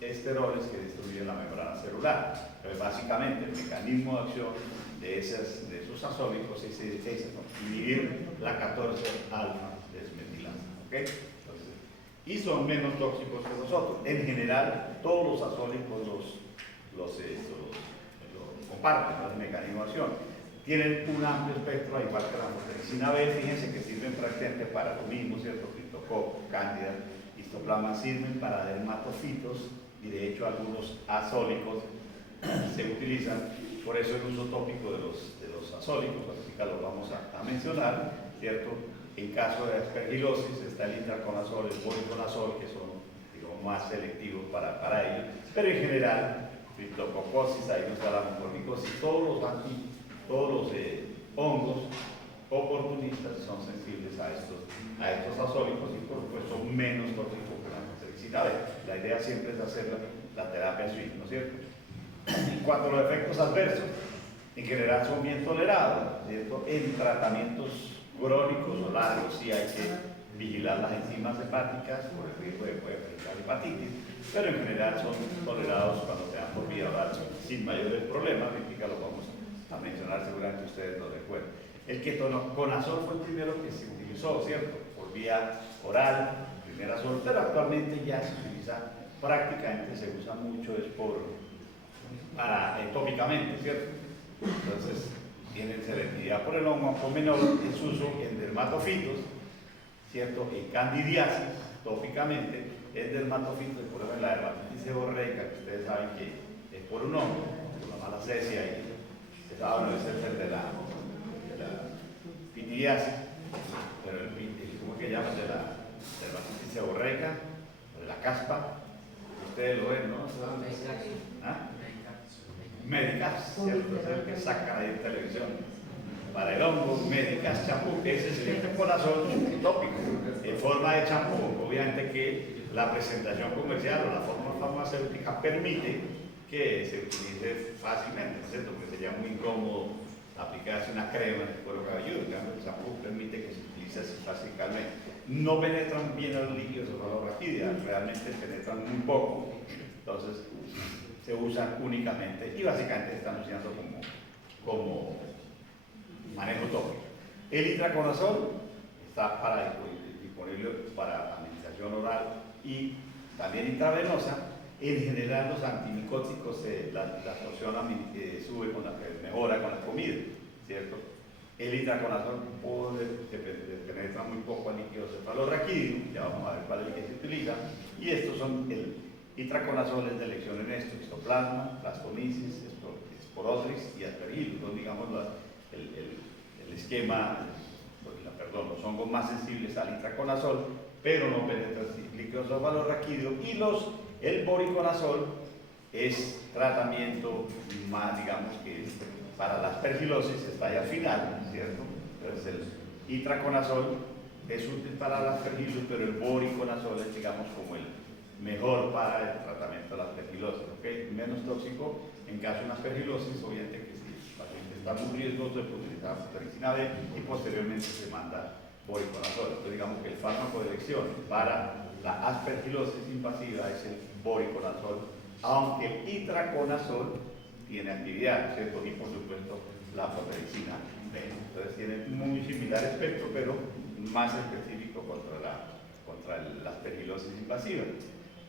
esteroles que destruyen la membrana celular. Pero básicamente el mecanismo de acción de esos azólicos es inhibir la 14-alfa desmetilasa, ¿ok? Y son menos tóxicos que los otros. En general, todos los azólicos los comparten, ¿no? El mecanismo de acción. Tienen un amplio espectro, al igual que la fotericina B, fíjense que sirven prácticamente para lo mismo, ¿cierto? Criptococcus, cándida, histoplasma, sirven para dermatofitos y de hecho algunos azólicos se utilizan, por eso el uso tópico de los azólicos, ahorita los vamos a mencionar, ¿cierto? En caso de aspergilosis está el itraconazol, el boriconazol, que son, digamos, más selectivos para ello, pero en general, criptococosis, ahí no está la mucormicosis, todos los hongos oportunistas son sensibles a estos azólicos y por supuesto son menos tóxicos que la fotericina B. La idea siempre es hacer la terapia suite, ¿no es cierto? En cuanto a los efectos adversos, en general son bien tolerados, ¿cierto? En tratamientos crónicos o largos sí hay que vigilar las enzimas hepáticas por el riesgo de poder presentar hepatitis, pero en general son tolerados cuando se dan por vía oral sin mayores problemas. Ahorita lo vamos a mencionar, seguramente ustedes lo recuerdan. El ketoconazol fue el primero que se utilizó, ¿cierto? Por vía oral, primer azol, pero actualmente ya se utiliza, prácticamente se usa mucho, es tópicamente, ¿cierto? Entonces, tienen selectividad por el hongo menor, en su uso en dermatofitos, ¿cierto? En candidiasis, tópicamente, es dermatofitos, por ejemplo, la dermatitis seborreica, que ustedes saben que es por un hongo, por la malacesia y es el de la pitidiasis, pero ¿cómo que llaman? De la dermatitis seborreica, de la caspa, ustedes lo ven, ¿no? ¿Ah? Medicas, ¿cierto? Es el que sacan ahí en televisión. Para el hongo, Medicas, champú, ese es el itraconazol tópico, en forma de champú. Obviamente que la presentación comercial o la forma farmacéutica permite que se utilice fácilmente, ¿cierto? Porque sería muy incómodo aplicarse una crema en el cuero cabelludo. En cambio, el champú permite que se utilice así fácilmente. No penetran bien a los líquidos o a la raquídea, realmente penetran muy poco. Entonces, se usan únicamente y básicamente están usando como manejo tópico. El itraconazol está disponible para administración oral y también intravenosa. En general los antimicóticos, la absorción sube mejora con la comida, ¿cierto? El itraconazol penetra muy poco al líquido cefalorraquídeo, ya vamos a ver cuál es el que se utiliza, y estos son el itraconazol es de elección en esto: histoplasma, plascomisis, esporotris y aspergillus. Son, digamos, el esquema, los hongos más sensibles al itraconazol, pero no penetran líquido cefalorraquídeo. Y el boriconazol es tratamiento más, digamos, que para la aspergilosis está ahí al final, ¿cierto? Entonces el itraconazol es útil para la aspergillus, pero el boriconazol es, digamos, como el mejor para el tratamiento de la aspergilosis, ¿ok? Menos tóxico en caso de una aspergilosis, obviamente que si el paciente está muy riesgoso, se puede utilizar fotericina B y posteriormente se manda boriconazol. Entonces, digamos que el fármaco de elección para la aspergilosis invasiva es el boriconazol, aunque el itraconazol tiene actividad, ¿cierto? Y por supuesto la aflorexina B. Entonces tiene muy similar espectro, pero más específico contra la aspergilosis invasiva.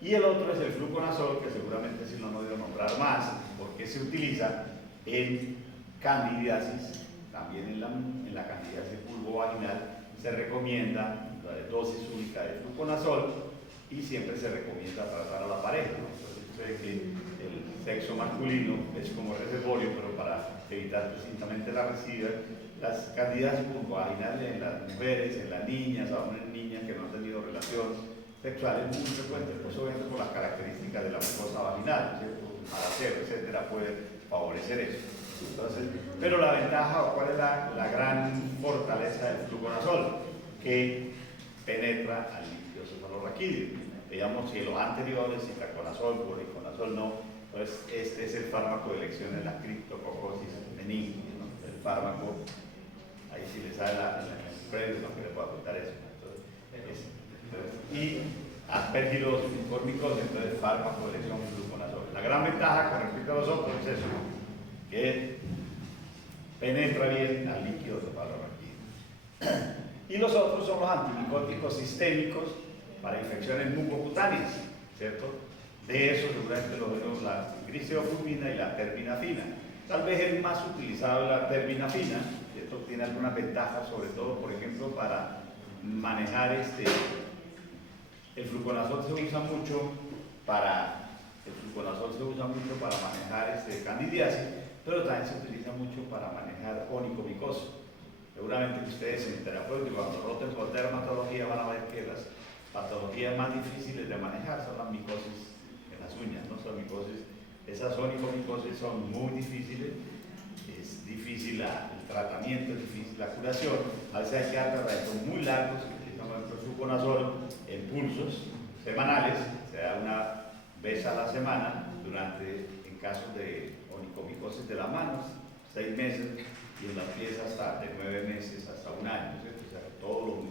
Y el otro es el fluconazol, que seguramente si no debo nombrar más, porque se utiliza en candidiasis, también en la candidiasis vulvovaginal. Se recomienda la dosis única de fluconazol y siempre se recomienda tratar a la pareja, ¿no? Entonces usted ve que el sexo masculino es como reservorio, pero para evitar precisamente la residuo, las candidiasis vulvovaginales en las mujeres, en las niñas, aún en niñas que no han tenido relación sexual es muy frecuente, pues obviamente por las características de la mucosa vaginal, ¿cierto? Maracero, etcétera, puede favorecer eso. Entonces, pero la ventaja, o cuál es la gran fortaleza del fluconazol, que penetra al líquido cefalorraquídeo. Digamos, si los anteriores, citraconazol, fluconazol no, pues este es el fármaco de elección en la criptococosis benigna, ¿no? El fármaco, ahí sí le sale en el previo, no que le pueda contar eso. Entonces, y aspergilosis, formicosis, entonces fármaco de elección fluconazol. La gran ventaja con respecto a los otros es eso, que penetra bien al líquido cefalorraquídeo. Y los otros son los antimicóticos sistémicos para infecciones mucocutáneas, ¿cierto? De eso seguramente lo vemos la glicerofulmina y la terbinafina. Tal vez el más utilizado es la terbinafina, ¿cierto? Tiene algunas ventajas, sobre todo, por ejemplo, para manejar el fluconazol se usa mucho para manejar candidiasis, pero también se utiliza mucho para manejar onicomicosis. Seguramente que ustedes en terapéutica, cuando roten por dermatología, van a ver que las patologías más difíciles de manejar son las micosis en las uñas, ¿no? Son micosis, esas onicomicosis son muy difíciles, es difícil el tratamiento, es difícil la curación. A veces hay que dar tratamientos muy largos, que utilizamos el fluconazol en pulsos semanales, se da una vez a la semana, en casos de onicomicosis de las manos, 6 meses, y en las pies hasta de 9 meses hasta 1 año, ¿cierto? O sea, toda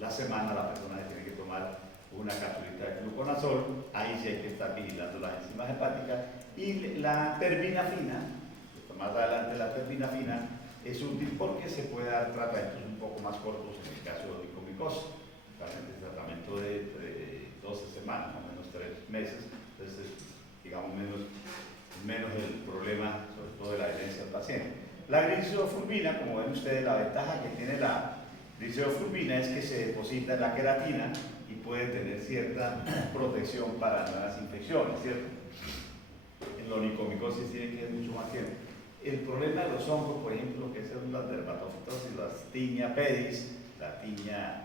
la semana la persona tiene que tomar una capsulita de fluconazol. Ahí sí hay que estar vigilando las enzimas hepáticas. Y la terbinafina, más adelante la terbinafina, es útil porque se puede dar tratamientos un poco más cortos en el caso de onicomicosis, el tratamiento de 12 semanas, más o menos 3 meses, entonces digamos menos el problema, sobre todo de la adherencia al paciente. La glicerofulmina, como ven ustedes, la ventaja que tiene la glicerofulmina es que se deposita en la queratina y puede tener cierta protección para nuevas infecciones, ¿cierto? En la onicomicosis tiene que ir mucho más tiempo. El problema de los hongos, por ejemplo, que son las dermatofitosis, las Tinea pedis, la Tinea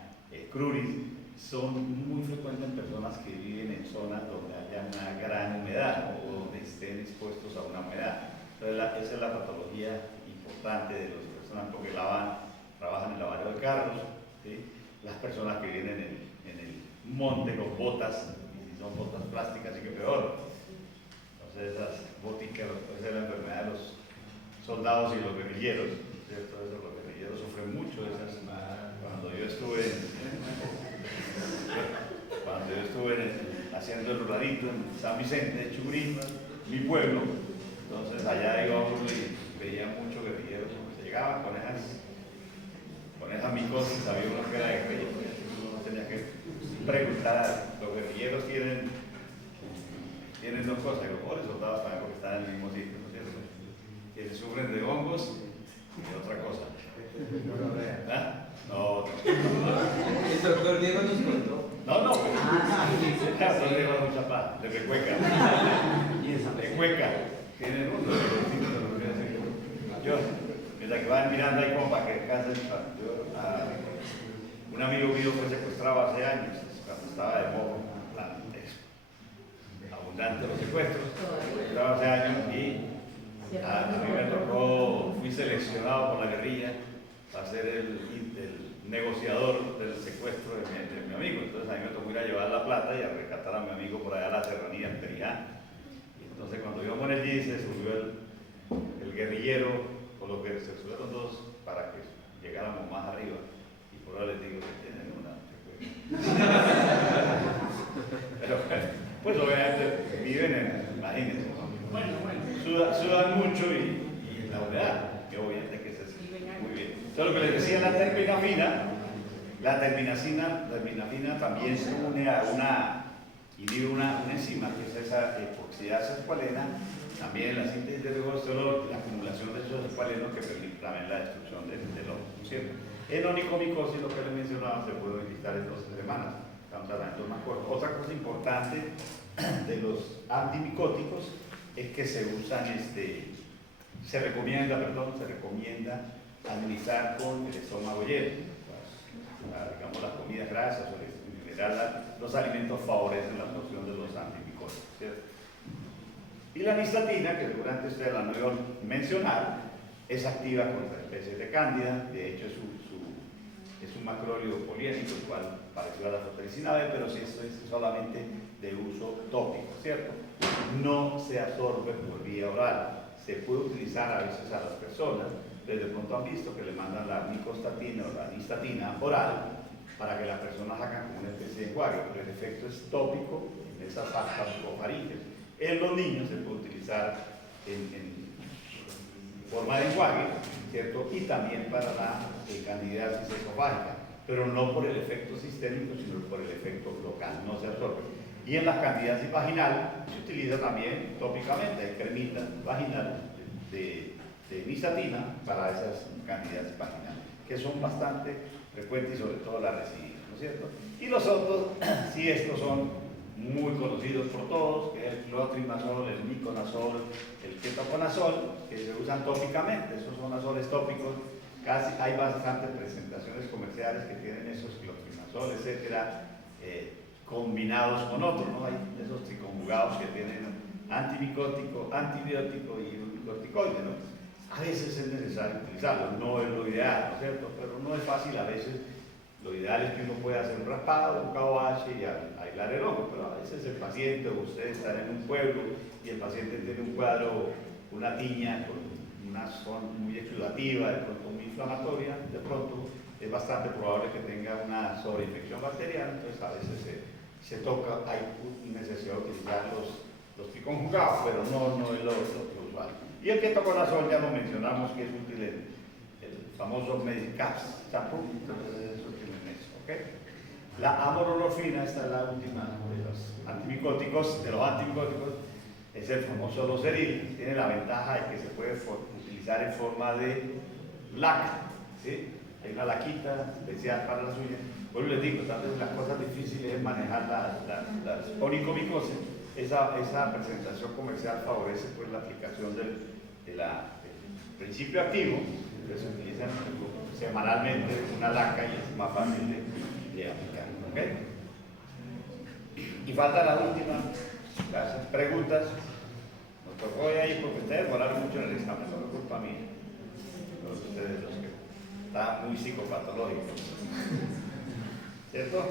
cruris, son muy frecuentes en personas que viven en zonas donde haya una gran humedad o donde estén expuestos a una humedad. Entonces, esa es la patología importante de las personas porque trabajan en lavado de carros, ¿sí? Las personas que viven en el monte con botas, y si son botas plásticas, así que peor. Entonces, esas boticas, puede ser la enfermedad de los soldados y los guerrilleros, ¿cierto? Eso, los guerrilleros sufren mucho de esas. Cuando yo estuve haciendo el ruradito en San Vicente de Chubrí, mi pueblo, entonces allá íbamos y veía muchos guerrilleros, se llegaban con esas micosis, había uno que era de guerrillero, uno tenía que preguntar, los guerrilleros tienen 2 cosas, los pobres soldados también porque están en el mismo sitio, ¿no es cierto? Que sufren de hongos y otra cosa. ¿Ah? No. El doctor Diego nos contó. No. El Diego es mucha paz, de Recueca. De Cueca. Tienen uno. Yo, mientras que van mirando ahí como para que descansen. Un amigo mío fue secuestrado hace años, cuando estaba de modo abundante los secuestros. Estaba hace años y a mí me tocó, fui seleccionado por la guerrilla para ser el negociador del secuestro de mi amigo. Entonces a mí me tocó ir a llevar la plata y a rescatar a mi amigo por allá a la serranía en Perijá. Y entonces cuando íbamos en el jeep se subió el guerrillero, con lo que se subieron 2 para que llegáramos más arriba. Y por ahora les digo que tienen una. Pero pues obviamente viven imagínense, ¿no? sudan mucho y la humedad, que obviamente que es así. Muy bien. Entonces lo que les decía, la terminafina también se une a inhibe una enzima que es esa epoxidasa escualena, también la síntesis de ribosterol, la acumulación de esos escualenos que permite también la destrucción del hongo, ¿no es cierto? En onicomicosis, lo que les mencionaba, se puede utilizar en 12 semanas. Estamos hablando más corto. Otra cosa importante de los antimicóticos es que se usan, se recomienda administrar con el estómago lleno. Digamos, las comidas grasas o en general los alimentos favorecen la absorción de los antimicóticos, ¿cierto? Y la nistatina, que seguramente ustedes la han oído mencionar, es activa contra especies de cándida. De hecho es un macrólido poliénico, el cual pareció a la fotericina B, pero si esto es solamente de uso tópico, ¿cierto? No se absorbe por vía oral. Se puede utilizar a veces a las personas, desde pronto han visto que le mandan la nicostatina o la nistatina oral para que la persona haga como una especie de enjuague, pero el efecto es tópico en esas aftas o faringes. En los niños se puede utilizar en forma de enjuague, ¿cierto? Y también para la candidiasis esofágica, pero no por el efecto sistémico, sino por el efecto local, no se absorbe. Y en la candidiasis vaginal se utiliza también tópicamente, hay cremita vaginal de nistatina para esas candidiasis vaginales, que son bastante frecuentes y sobre todo la recidivas, ¿no es cierto? Y los otros, sí, estos son muy conocidos por todos, que es el clotrimazol, el miconazol, el ketoconazol, que se usan tópicamente. Esos son azoles tópicos. Casi hay bastantes presentaciones comerciales que tienen esos clotrimazol, etcétera, combinados con otros, ¿no? Hay esos triconjugados que tienen antimicótico, antibiótico y un corticoide, ¿no? A veces es necesario utilizarlo, no es lo ideal, ¿no es cierto? Pero no es fácil a veces. Lo ideal es que uno pueda hacer un raspado, un KOH y aislar el hongo, pero a veces el paciente o ustedes están en un pueblo y el paciente tiene un cuadro, una tiña con una zona muy exudativa, de pronto muy inflamatoria, de pronto es bastante probable que tenga una sobreinfección bacteriana, entonces a veces se toca, hay necesidad de utilizar los triconjugados, pero no es lo usual. Y el ketoconazol ya lo mencionamos que es útil el famoso Medicaps, champú, entonces es útil en eso, ¿ok? La amorolorfina, esta es la última de los antimicóticos, es el famoso Loseril, tiene la ventaja de que se puede utilizar en forma de laca, ¿sí? Hay una laquita especial para las uñas. Bueno, les digo, tal vez las cosas difíciles es manejar las onicomicosis. Esa presentación comercial favorece pues la aplicación del principio activo. Entonces se utiliza semanalmente una laca y es más fácil de aplicar, ¿ok? Y falta la última, las preguntas. Nos tocó ahí porque ustedes volaron mucho en el examen, no es culpa mía. Todos ustedes los que están muy psicopatológicos, ¿cierto?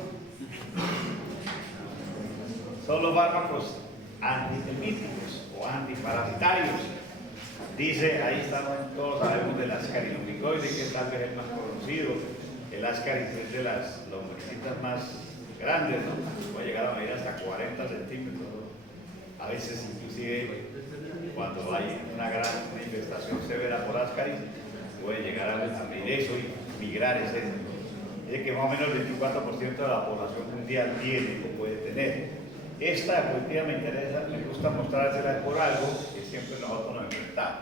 Son los fármacos antisemíticos o antiparasitarios. Dice, ahí estamos, todos sabemos del ascarilomycoide, que es tal vez el más conocido. El ascaris es de las lombricitas más grandes, ¿no? Puede llegar a medir hasta 40 centímetros. A veces inclusive cuando hay una infestación severa por ascaris, puede llegar a medir eso y migrar ese. Es que más o menos el 24% de la población mundial tiene o puede tener. Esta diapositiva me interesa, me gusta mostrársela por algo que siempre nosotros nos enfrentamos.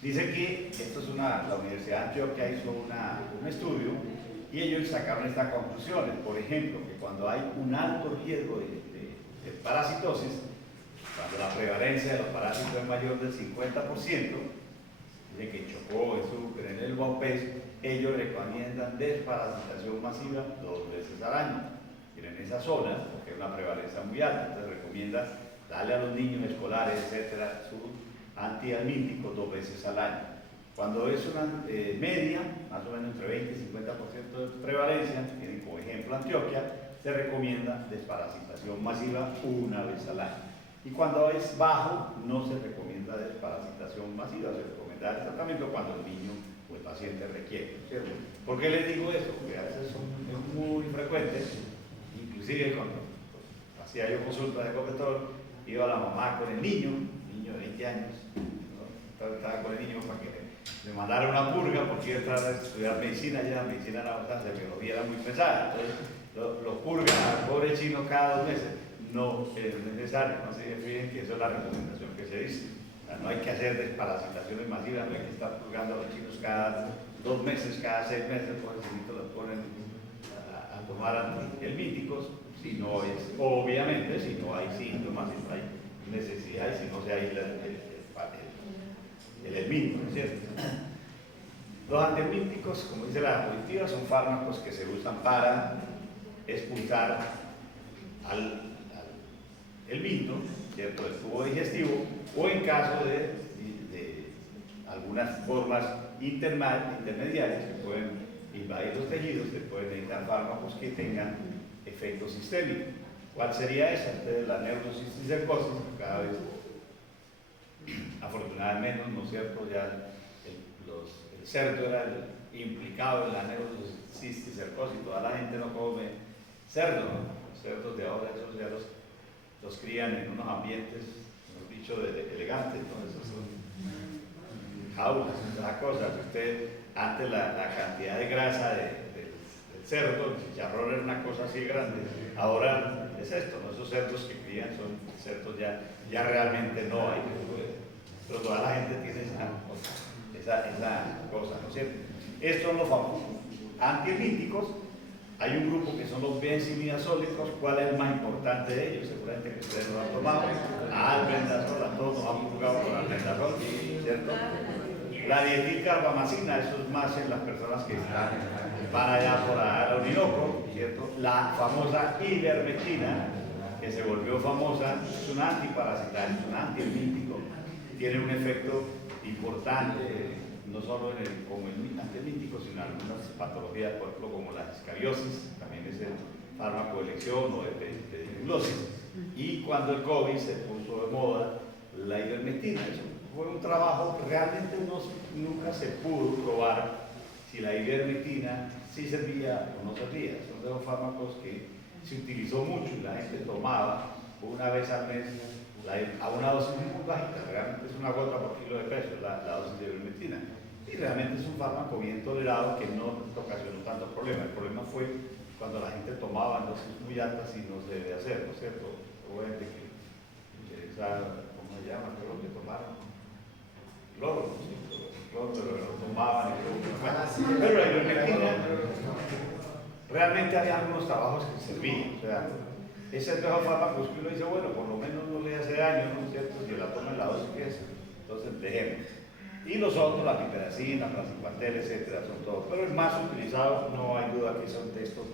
Dice que esto es la Universidad de Antioquia hizo un estudio y ellos sacaron estas conclusiones. Por ejemplo, que cuando hay un alto riesgo de parasitosis, cuando la prevalencia de los parásitos es mayor del 50%, dice que Chocó, en Sucre, en el Baupés, ellos recomiendan desparasitación masiva 2 veces al año. Y en esa zona, porque es una prevalencia muy alta, entonces recomienda darle a los niños escolares, etcétera, su antihelmíntico 2 veces al año. Cuando es una media, más o menos entre 20 y 50% de prevalencia, tienen como ejemplo Antioquia, se recomienda desparasitación masiva 1 vez al año. Y cuando es bajo, no se recomienda desparasitación masiva, se recomienda el tratamiento cuando el niño o el paciente requiere, ¿cierto? ¿Por qué les digo esto? Porque a veces es muy frecuente, inclusive cuando hacía yo consulta de copetrol, iba la mamá con el niño niño de 20 años, ¿no? Estaba con el niño para que me mandara una purga porque yo estaba a estudiar medicina, ya medicina era bastante, la biología era muy pesada, entonces lo purgan al pobre chino cada 2 meses. No es necesario, no se fíjen que eso es la recomendación que se dice. O sea, no hay que hacer desparasitaciones masivas, no hay que estar purgando a los chinos cada 2 meses, cada 6 meses, por eso los ponen a tomar antihelmínticos, si no es, obviamente, si no hay síntomas, si no hay necesidad y si no se aísla el helmíntico, ¿no es cierto? Los antihelmínticos, como dice la diapositiva, son fármacos que se usan para expulsar al helminto, ¿cierto?, del tubo digestivo, o en caso de algunas formas intermediarias que pueden invadir los tejidos, se pueden necesitar fármacos que tengan efecto sistémico. ¿Cuál sería esa? La neurocisticercosis, cada vez, afortunadamente, ¿no es cierto?, ya el cerdo era el implicado en la neurocisticercosis, toda la gente no come cerdo, ¿no? Los cerdos de ahora, esos ya los crían en unos ambientes, mejor dicho, elegantes, ¿no? Esos son jaulas, esas cosas. Usted, antes la cantidad de grasa del cerdo, el chicharrón era una cosa así grande, ahora es esto, ¿no? Esos cerdos que crían son cerdos ya realmente no hay, pero toda la gente tiene esa cosa, ¿no es cierto? Estos son los famosos antihelmínticos. Hay un grupo que son los benzimidazólicos. ¿Cuál es el más importante de ellos? Seguramente que ustedes lo han tomado. Albendazol, a todos nos han purgado con albendazol, ¿cierto? La dietilcarbamazina, eso es más en las personas que van allá por el Orinoco, ¿cierto? La famosa ivermectina, que se volvió famosa, es un antiparasitario, es un antihelmíntico, tiene un efecto importante, no solo como el antihelmíntico, sino en algunas patologías, por ejemplo, como la escariosis, también es el fármaco de elección, o de pediculosis. Y cuando el COVID se puso de moda, la ivermectina, eso fue un trabajo, realmente nunca se pudo probar si la ivermectina sí servía o no servía. Son de los fármacos que se utilizó mucho y la gente tomaba una vez al mes a una dosis muy bajita, realmente es una gota por kilo de peso la dosis de ivermectina. Y realmente es un fármaco bien tolerado que no ocasionó tanto problema. El problema fue cuando la gente tomaba dosis muy altas y no se debe hacer, ¿no es cierto? Obviamente que ¿cómo se llama? Creo que tomaron cloro, ¿no? Cloro, pero no tomaban. Pero la ivermectina, realmente había algunos trabajos que servían. O sea, ese es el mejor fármaco que uno dice, bueno, por lo menos no le hace daño, ¿no es cierto? Si la toma en la dosis que es, entonces dejemos. Y los otros, la piperacina, la praziquantel, etcétera, son todos. Pero el más utilizado, no hay duda que son de estos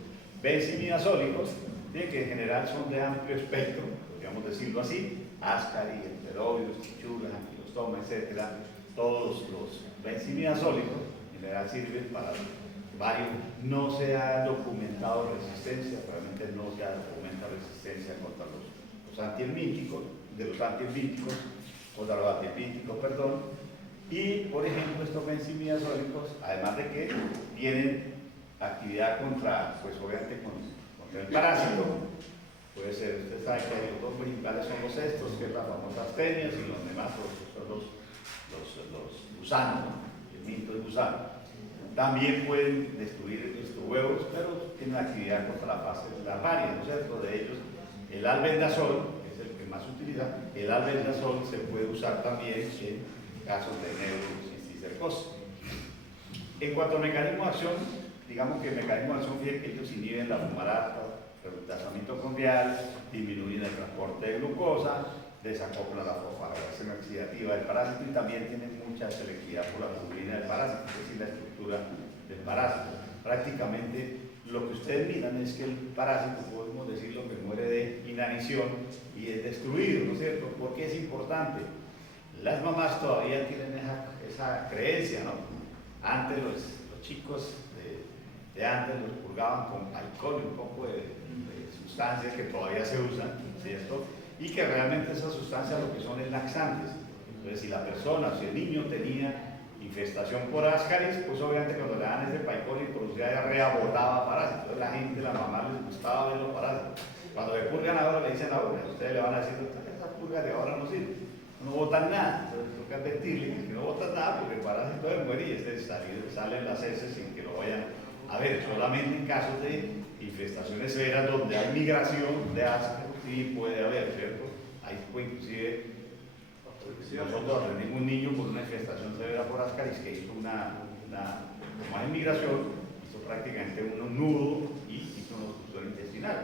benzimidazólicos, que en general son de amplio espectro, podríamos decirlo así, ascari, enterobios, chichuras, anquilostoma, etcétera. Todos los benzimidazólicos en general sirven para varios. No se ha documentado resistencia, realmente no se documenta resistencia contra los antihelmínticos, contra los antihelmínticos, perdón. Y, por ejemplo, estos benzimidazólicos, además de que tienen actividad contra, pues obviamente contra el parásito, puede ser, usted sabe que los dos principales son los estos, que es la famosa astenia, y los demás son los gusanos, ¿no? El minto de gusano. También pueden destruir estos huevos, pero tienen actividad contra la fase larvaria, ¿no es cierto? De ellos, el albendazol, que es el que más se utiliza, el albendazol se puede usar también en casos de neurocisticercosis. En cuanto al mecanismo de acción, digamos que el mecanismo de acción es que ellos inhiben la fumarata, el desplazamiento condrial, disminuyen el transporte de glucosa, desacoplan la fosforilación oxidativa del parásito y también tienen mucha selectividad por la tubulina del parásito, es decir, la estructura del parásito. Prácticamente lo que ustedes miran es que el parásito, podemos decirlo, que muere de inanición y es destruido, ¿no es cierto? ¿Por qué es importante? Las mamás todavía tienen esa creencia, ¿no? Antes los chicos de antes los purgaban con alcohol y un poco de sustancias que todavía se usan, ¿cierto? Y que realmente esas sustancias lo que son es laxantes. Entonces, si la persona, si el niño tenía infestación por ascaris, pues obviamente cuando le dan ese paicol y producía diarrea, botaba parásitos. Entonces la gente, la mamá les gustaba ver los parásitos. Cuando le purgan ahora, le dicen a uno, ustedes le van a decir, esa purga de ahora no sirve. no botan nada. Entonces toca advertirle que no botan nada porque el parásito debe morir y este sale en las heces sin que lo vayan a ver. Solamente en casos de infestaciones severas donde hay migración de ascaris sí puede haber, ¿cierto? Ahí puede inclusive, nosotros atendimos un niño con una infestación severa por ascaris que hizo como hay migración, hizo prácticamente un nudo y hizo una obstrucción intestinal,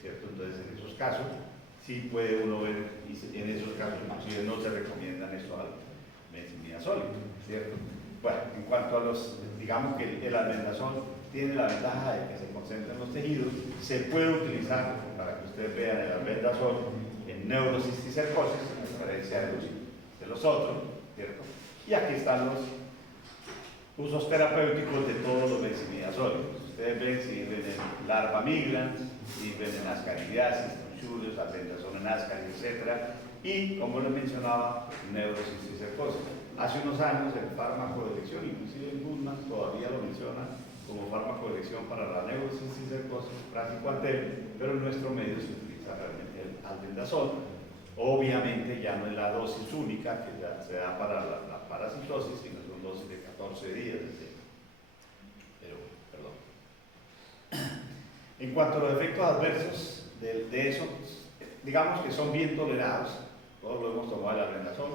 ¿cierto? Entonces en esos casos sí puede uno ver, y en esos casos inclusive no se recomiendan esto al metronidazol, ¿cierto? Bueno, en cuanto a digamos que el albendazol tiene la ventaja de que se concentra en los tejidos, se puede utilizar, para que ustedes vean, el albendazol en neurocisticercosis, a diferencia de los otros, ¿cierto? Y aquí están los usos terapéuticos de todos los benzimidazoles. Ustedes ven, sirven en larva migrans, sirven en ascaridiasis, tonsurios, albendazol en ascaris, etc. Y, como les mencionaba, neurocisticercosis. Hace unos años el fármaco de elección, inclusive en Goodman todavía lo menciona como fármaco de elección para la neurocisticercosis, praziquantel, pero en nuestro medio se utiliza realmente el albendazol. Obviamente ya no es la dosis única que ya se da para la parasitosis, sino son dosis de 14 días. Pero, perdón. En cuanto a los efectos adversos de eso, digamos que son bien tolerados, todos lo hemos tomado el albendazol,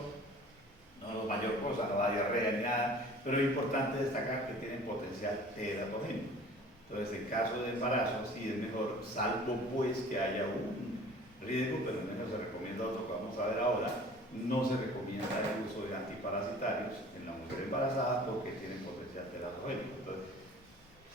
no es mayor cosa, no da diarrea ni nada, pero es importante destacar que tienen potencial teratogénico. Entonces, en caso de embarazo, sí es mejor, salvo pues que haya un riesgo, pero menos se recomienda otro que vamos a ver ahora, no se recomienda el uso de antiparasitarios en la mujer embarazada porque tienen potencial teratogénico. Entonces,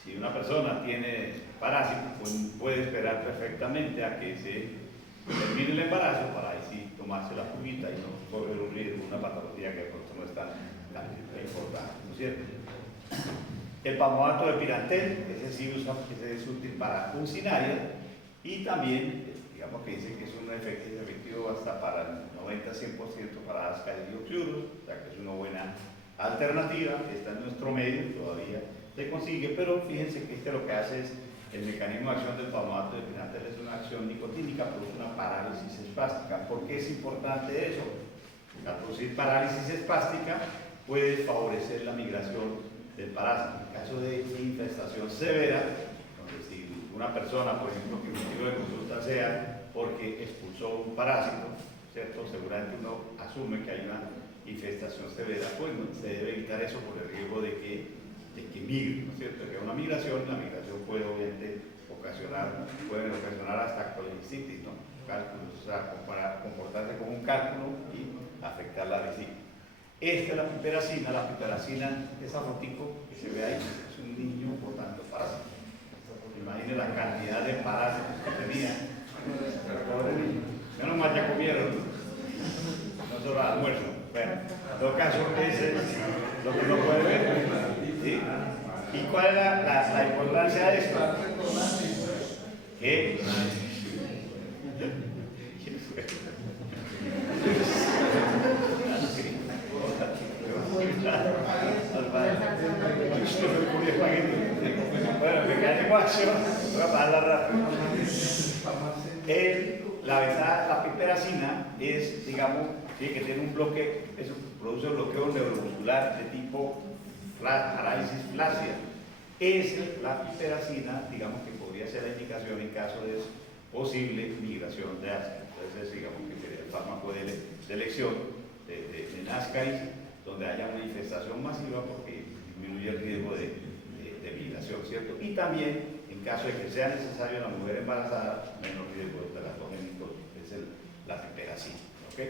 si una persona tiene parásito, pues puede esperar perfectamente a que se termine el embarazo para ahí sí tomarse la purita y no correr un riesgo, una patología que de pronto no es tan importante, ¿no es cierto? El palmoato de pirantel, ese es útil para uncinaria y también, digamos que dice que es un efectivo hasta para el 90-100% para ascaris y oxiurus, o sea que es una buena alternativa, está en nuestro medio, todavía se consigue, pero fíjense que lo que hace es el mecanismo de acción del palmoato de pirantel es una acción nicotínica, produce una parálisis espástica. ¿Por qué es importante eso? Al producir parálisis espástica puede favorecer la migración del parásito. En caso de infestación severa, donde si una persona, por ejemplo, que el motivo de consulta sea porque expulsó un parásito, ¿cierto? Seguramente uno asume que hay una infestación severa, pues no, se debe evitar eso por el riesgo de que migre, ¿no es cierto? Que una migración, la migración puede obviamente puede ocasionar hasta colecitis, ¿no? Cálculos, o sea, comportarse como un cálculo y afectar la vesícula. Esta es la piperacina, esa fotico que se ve ahí, es un niño por tanto parásito. Imaginen la cantidad de parásitos que tenía. Pobre niño. Menos mal ya comieron, no solo almuerzo. Bueno, en todo caso, ese es lo que uno puede ver. ¿Sí? ¿Y cuál es la importancia de esto? Que bueno, me queda negocio, voy a pasarla rápido. La piperacina es, digamos, que tiene un bloque, eso produce un bloqueo neuromuscular de tipo parálisis flácida. Es la piperacina, digamos, que podría ser la indicación en caso de posible migración de ascaris. Entonces, digamos que sería el fármaco de elección de ascaris, donde haya una infestación masiva porque disminuye el riesgo de migración, ¿cierto? Y también, en caso de que sea necesario en la mujer embarazada, menos riesgo de teratogénico es la piperacina, ¿ok?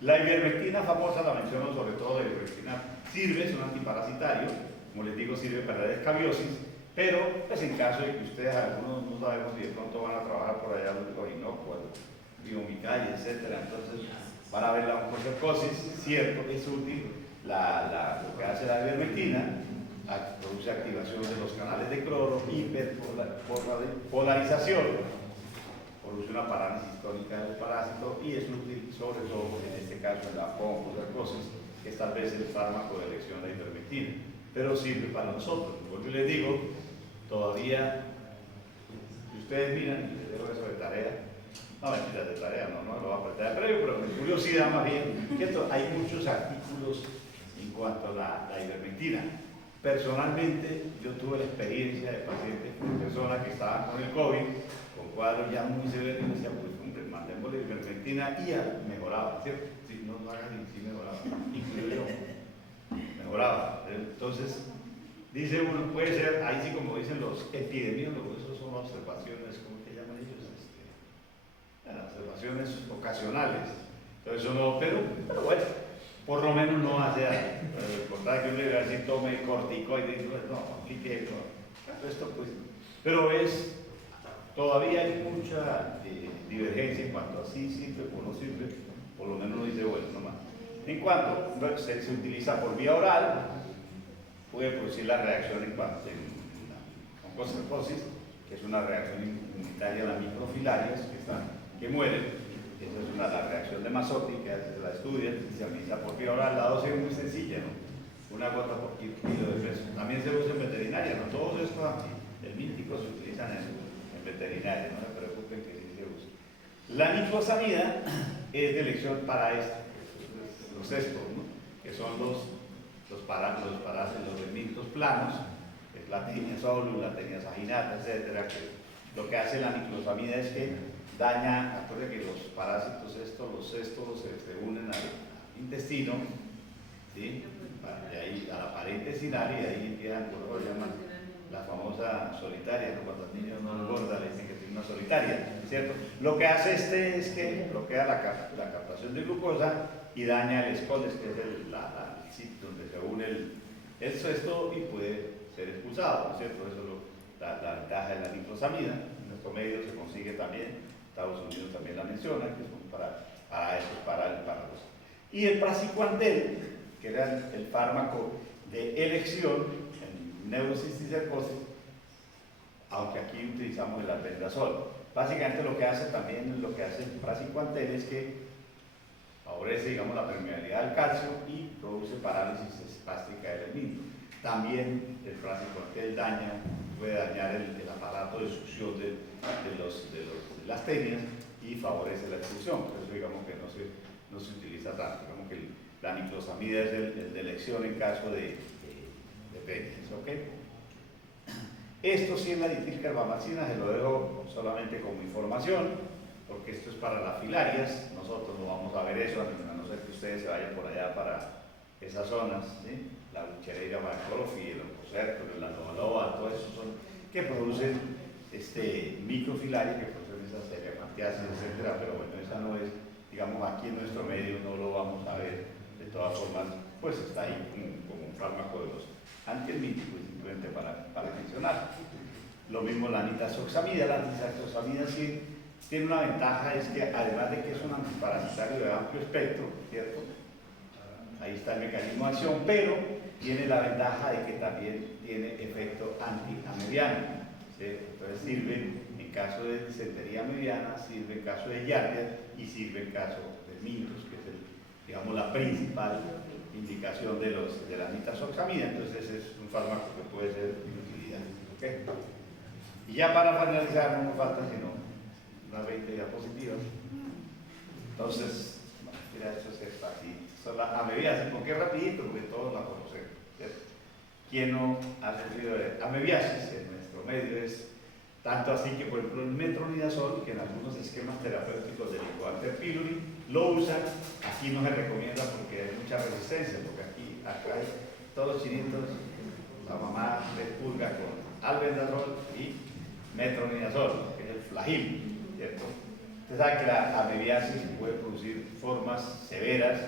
La ivermectina famosa, la menciono sobre todo, la ivermectina sirve, es un antiparasitario, como les digo, sirve para la escabiosis, pero pues en caso de que ustedes, algunos no sabemos si de pronto van a trabajar por allá en el Orinoco, el río Micay, etc. Entonces, van a ver la oncocercosis, cierto, es útil lo que hace la ivermectina, produce activación de los canales de cloro, hiperpolarización, produce una parálisis tónica del parásito y es útil sobre todo en este caso en la oncocercosis, que es tal vez el fármaco de elección de la ivermectina, pero sirve para nosotros. Como yo les digo, todavía, si ustedes miran, y les dejo eso de tarea, No, mentira de tarea, no lo va a apretar de previo, pero mi curiosidad más bien, que hay muchos artículos en cuanto a la ivermectina. Personalmente, yo tuve la experiencia de pacientes con personas que estaban con el COVID, con cuadros ya muy severos, y me decían, pues, hombre, mandémosle ivermectina y mejoraba, ¿cierto? Sí, no hagas ni sí mejoraba, incluso yo, mejoraba. Entonces, dice uno, puede ser, ahí sí como dicen los epidemiólogos, esos son observaciones, ¿cómo que llaman ellos? Observaciones ocasionales. Entonces eso no, pero bueno, por lo menos no hace daño. Lo importante que uno le va a decir tome corticoides, no, aplique esto pues. Pero todavía hay mucha divergencia en cuanto a si sirve o no sirve, por lo menos uno dice bueno, nomás. En cuanto se utiliza por vía oral, puede producir la reacción en cuanto a oncocercosis, que es una reacción inmunitaria a las microfilarias que mueren. Esa es la reacción de Mazzotti, que se la estudia y se administra por vía oral. La dosis es muy sencilla, ¿no? Una gota por kilo de peso. También se usa en veterinaria, ¿no? Todos estos míticos se utilizan en veterinaria, no se preocupen que sí se usa. La niclosamida es de elección para los estos, ¿no? Que son los parásitos, los remiltos planos, que es la tenia solus, la tenia saginata, etcétera, que lo que hace la niclosamida es que daña, acuérdense que los parásitos los cestos se unen al intestino, ¿sí? Y ahí a la pared intestinal y ahí empiezan, por lo llaman la famosa solitaria, ¿no? Cuando el niño no engorda le dicen que tiene una solitaria, ¿cierto? Lo que hace es que bloquea la captación de glucosa y daña el escoles, que es el sitio donde se une el cesto y puede ser expulsado, ¿no es cierto? Eso es la ventaja de la niclosamida. En nuestro medio se consigue también. Estados Unidos también la menciona, que son para los. Y el praziquantel, que era el fármaco de elección en neurocisticercosis, aunque aquí utilizamos el albendazol. Básicamente lo que hace el praziquantel es que favorece, digamos, la permeabilidad del calcio y produce parálisis espástica del herminio. También el praziquantel puede dañar el aparato de succión de las tenias y favorece la expulsión. Por eso digamos que no se utiliza tanto. Digamos que la niclosamida es el de elección en caso de tenias. ¿Okay? Esto sí en la ditilcarbamazina se lo dejo solamente como información, porque esto es para las filarias. Nosotros no vamos a ver eso, a no ser que ustedes se vayan por allá para esas zonas, ¿sí? La Buchereira Marcorofi, el Oncocerco, la Novaloa, todo eso son que producen microfilaria, que producen esas seriamantiasis, etcétera, pero bueno, esa no es, digamos, aquí en nuestro medio no lo vamos a ver. De todas formas, pues está ahí como un fármaco de los antihelmínticos, simplemente para mencionar. Lo mismo la nitazoxamida. La nitazoxamida sí tiene una ventaja, es que además de que es un antiparasitario de amplio espectro, ¿cierto? Ahí está el mecanismo de acción, pero tiene la ventaja de que también tiene efecto antiamebiano, ¿sí? Entonces sirve en caso de disentería mediana, sirve en caso de giardia y sirve en caso de mintos, que es digamos, la principal indicación de la nitazoxamida. Entonces es un fármaco que puede ser de utilidad. ¿Okay? Y ya para finalizar, no nos falta sino unas 20 diapositivas. Entonces, mira, esto es fácil. Son las amebiasis. ¿Por qué rapidito? Porque todos la conocemos, ¿cierto? ¿Quién no ha sufrido de amebiasis? En nuestro medio es tanto así que, por ejemplo, el metronidazol, que en algunos esquemas terapéuticos del Helicobacter pylori lo usan. Aquí no se recomienda porque hay mucha resistencia, porque acá hay todos los chinitos, la mamá les purga con albendazol y metronidazol, que es el flagil, ¿cierto? Usted sabe que la amebiasis puede producir formas severas,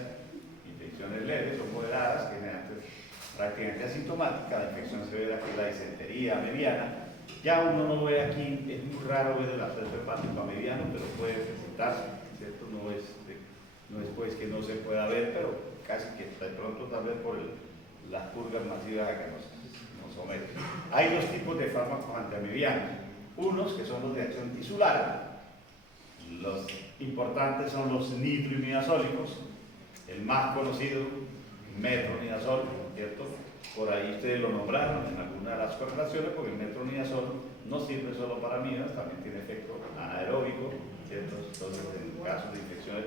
infecciones leves o moderadas, que generalmente es prácticamente asintomática. La infección severa, que es la disentería amebiana, ya uno no ve aquí, es muy raro ver el absceso hepático amebiano, pero puede presentarse, ¿cierto? No es pues que no se pueda ver, pero casi que de pronto tal vez por las purgas masivas a que nos someten. Hay dos tipos de fármacos antiamebianos, unos que son los de acción tisular. Los importantes son los nitroimidazólicos, el más conocido, metronidazol, ¿cierto? Por ahí ustedes lo nombraron en alguna de las correlaciones, porque el metronidazol no sirve solo para minas, también tiene efecto anaeróbico, ¿cierto? Entonces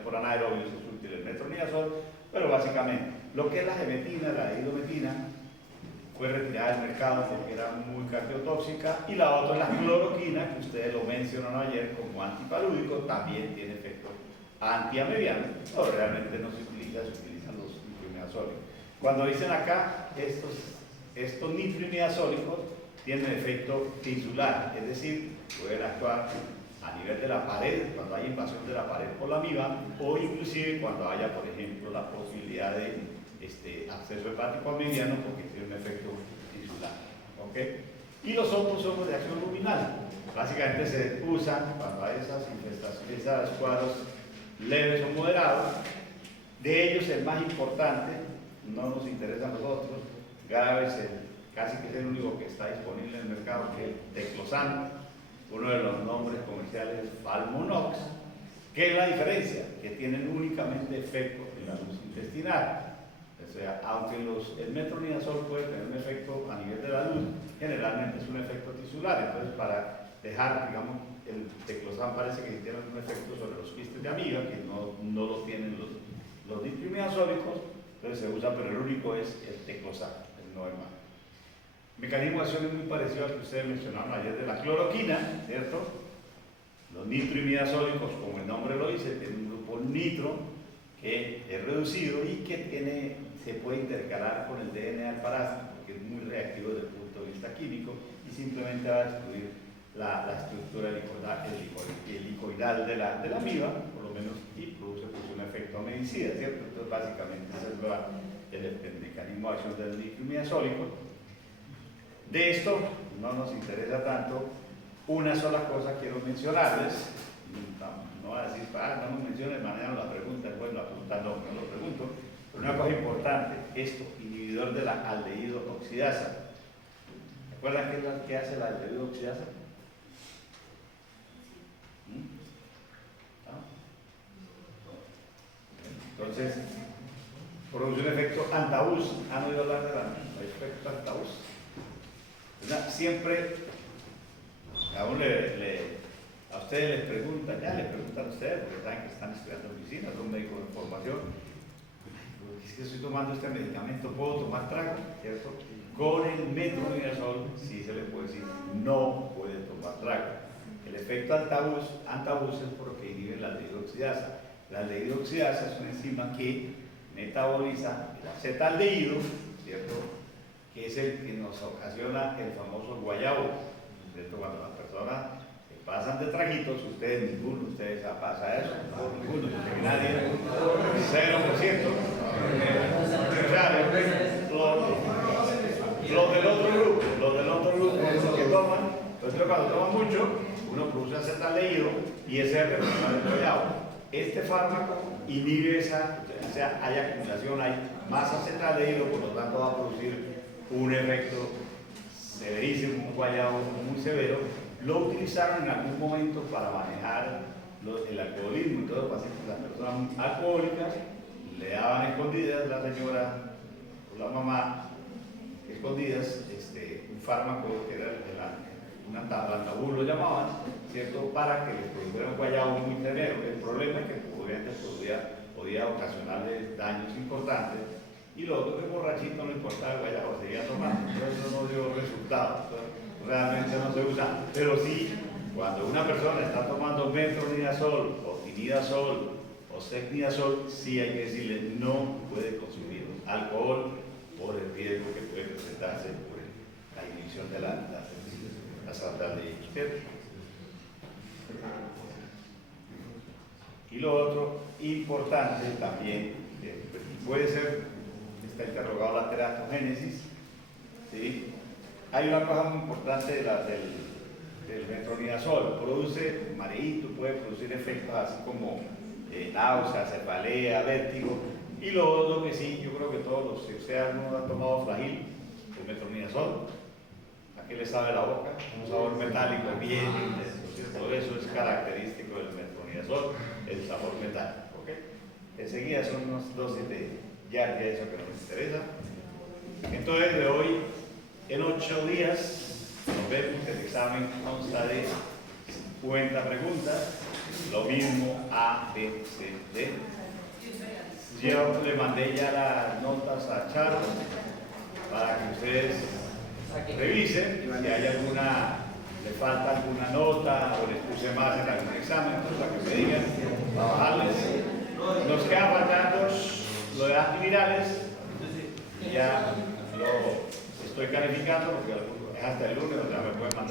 por anaerobios es útil el metronidazol, pero básicamente lo que es la gemetina, la idometina, fue retirada del mercado porque era muy cardiotóxica, y la otra es la cloroquina, que ustedes lo mencionaron ayer como antipalúdico, también tiene efecto antiamebiano, pero realmente no se utiliza, se utilizan los nitroimidazólicos. Cuando dicen acá, estos nitroimidazólicos tienen efecto tisular, es decir, pueden actuar a nivel de la pared, cuando hay invasión de la pared por la amiba, o inclusive cuando haya, por ejemplo, la posibilidad de absceso hepático amebiano, porque tiene un efecto tisular. ¿Okay? Y los otros son los de acción luminal. Básicamente se usan cuando hay esas infestaciones, esos cuadros leves o moderados. De ellos el más importante, no nos interesan los otros, graves, casi que es el único que está disponible en el mercado, que es el teclosano. Uno de los nombres comerciales es Falmonox. ¿Qué es la diferencia? Que tienen únicamente efecto en la luz intestinal. O sea, aunque el metronidazol puede tener un efecto a nivel de la luz, generalmente es un efecto tisular. Entonces, para dejar, digamos, el teclosán parece que tiene un efecto sobre los quistes de amiga, que no lo tienen los nitroimidazólicos, entonces se usa, pero el único es el teclosán, el no es más. El mecanismo de acción es muy parecido al que ustedes mencionaron ayer de la cloroquina, ¿cierto? Los nitroimidazólicos, como el nombre lo dice, tienen un grupo nitro que es reducido y que se puede intercalar con el DNA del parásito, porque es muy reactivo desde el punto de vista químico y simplemente va a destruir la estructura helicoidal de la amiba, por lo menos, y produce un efecto amedicida, ¿cierto? Entonces, básicamente, ese es el mecanismo de acción del nitroimidazólico. De esto no nos interesa tanto. Una sola cosa quiero mencionarles. No va a decir, no nos menciones de manera la pregunta, bueno, la pregunta no lo pregunto, pero una cosa importante, esto, inhibidor de la aldehído oxidasa. ¿Recuerdan qué es lo que hace la aldehído oxidasa? Entonces, produce un efecto antabús. ¿Han oído hablar del efecto antabús? Siempre, a ustedes les preguntan, ya les preguntan a ustedes, porque saben que están estudiando medicina, son médicos de formación, es que estoy tomando este medicamento, ¿puedo tomar trago? ¿Cierto? Con el metronidazol, sí se le puede decir, no puede tomar trago. El efecto antabús es porque inhibe la aldehído oxidasa. La aldehído oxidasa es una enzima que metaboliza el acetaldehído, ¿cierto? Que es el que nos ocasiona el famoso guayabo, ¿cierto? Cuando las personas pasan de traguitos, ninguno de ustedes pasa eso, no, ninguno, yo sé que nadie, 0%. Los del otro grupo, los que toman, entonces cuando toman mucho, uno produce acetaldehído y ese es el problema del guayabo. Este fármaco inhibe o sea, hay acumulación, hay más acetaldehído, por lo tanto va a producir un efecto severísimo, un guayabo muy severo. Lo utilizaron en algún momento para manejar el alcoholismo y todo, las personas alcohólicas le daban escondidas la señora o la mamá, escondidas, un fármaco que era un antabús lo llamaban, ¿cierto? Para que les produjera un guayabo muy severo. El problema es que obviamente podía ocasionarles daños importantes, y lo otro que borrachito no importaba el guayabo, seguía tomando, entonces eso no dio resultados, realmente no se usa. Pero sí, cuando una persona está tomando metronidazol o tinidazol o secnidazol, sí hay que decirle no puede consumir alcohol por el riesgo que puede presentarse por la inhibición de la acetaldehído. Y lo otro importante también, puede ser, está interrogado la teratogénesis, ¿sí? Hay una cosa muy importante del metronidazol, produce mareíto, puede producir efectos así como náusea, cefalea, vértigo, y lo otro que sí, yo creo que todos si ustedes no han tomado Flagyl, el metronidazol, ¿a qué le sabe la boca? Un sabor metálico bien intenso, ¿cierto? Eso es característico del metronidazol, el sabor metálico, ¿ok? Enseguida son unos dosis de ya eso que nos interesa. Entonces, de hoy en 8 días nos vemos. El examen consta de 50 preguntas, lo mismo A, B, C, D. Yo le mandé ya las notas a Charo para que ustedes revisen si hay alguna, le falta alguna nota o les puse más en algún examen, entonces para que me digan, para bajarles. Nos quedan faltando lo de antivirales, ya lo estoy calificando porque es hasta el lunes, o sea, me pueden mandar.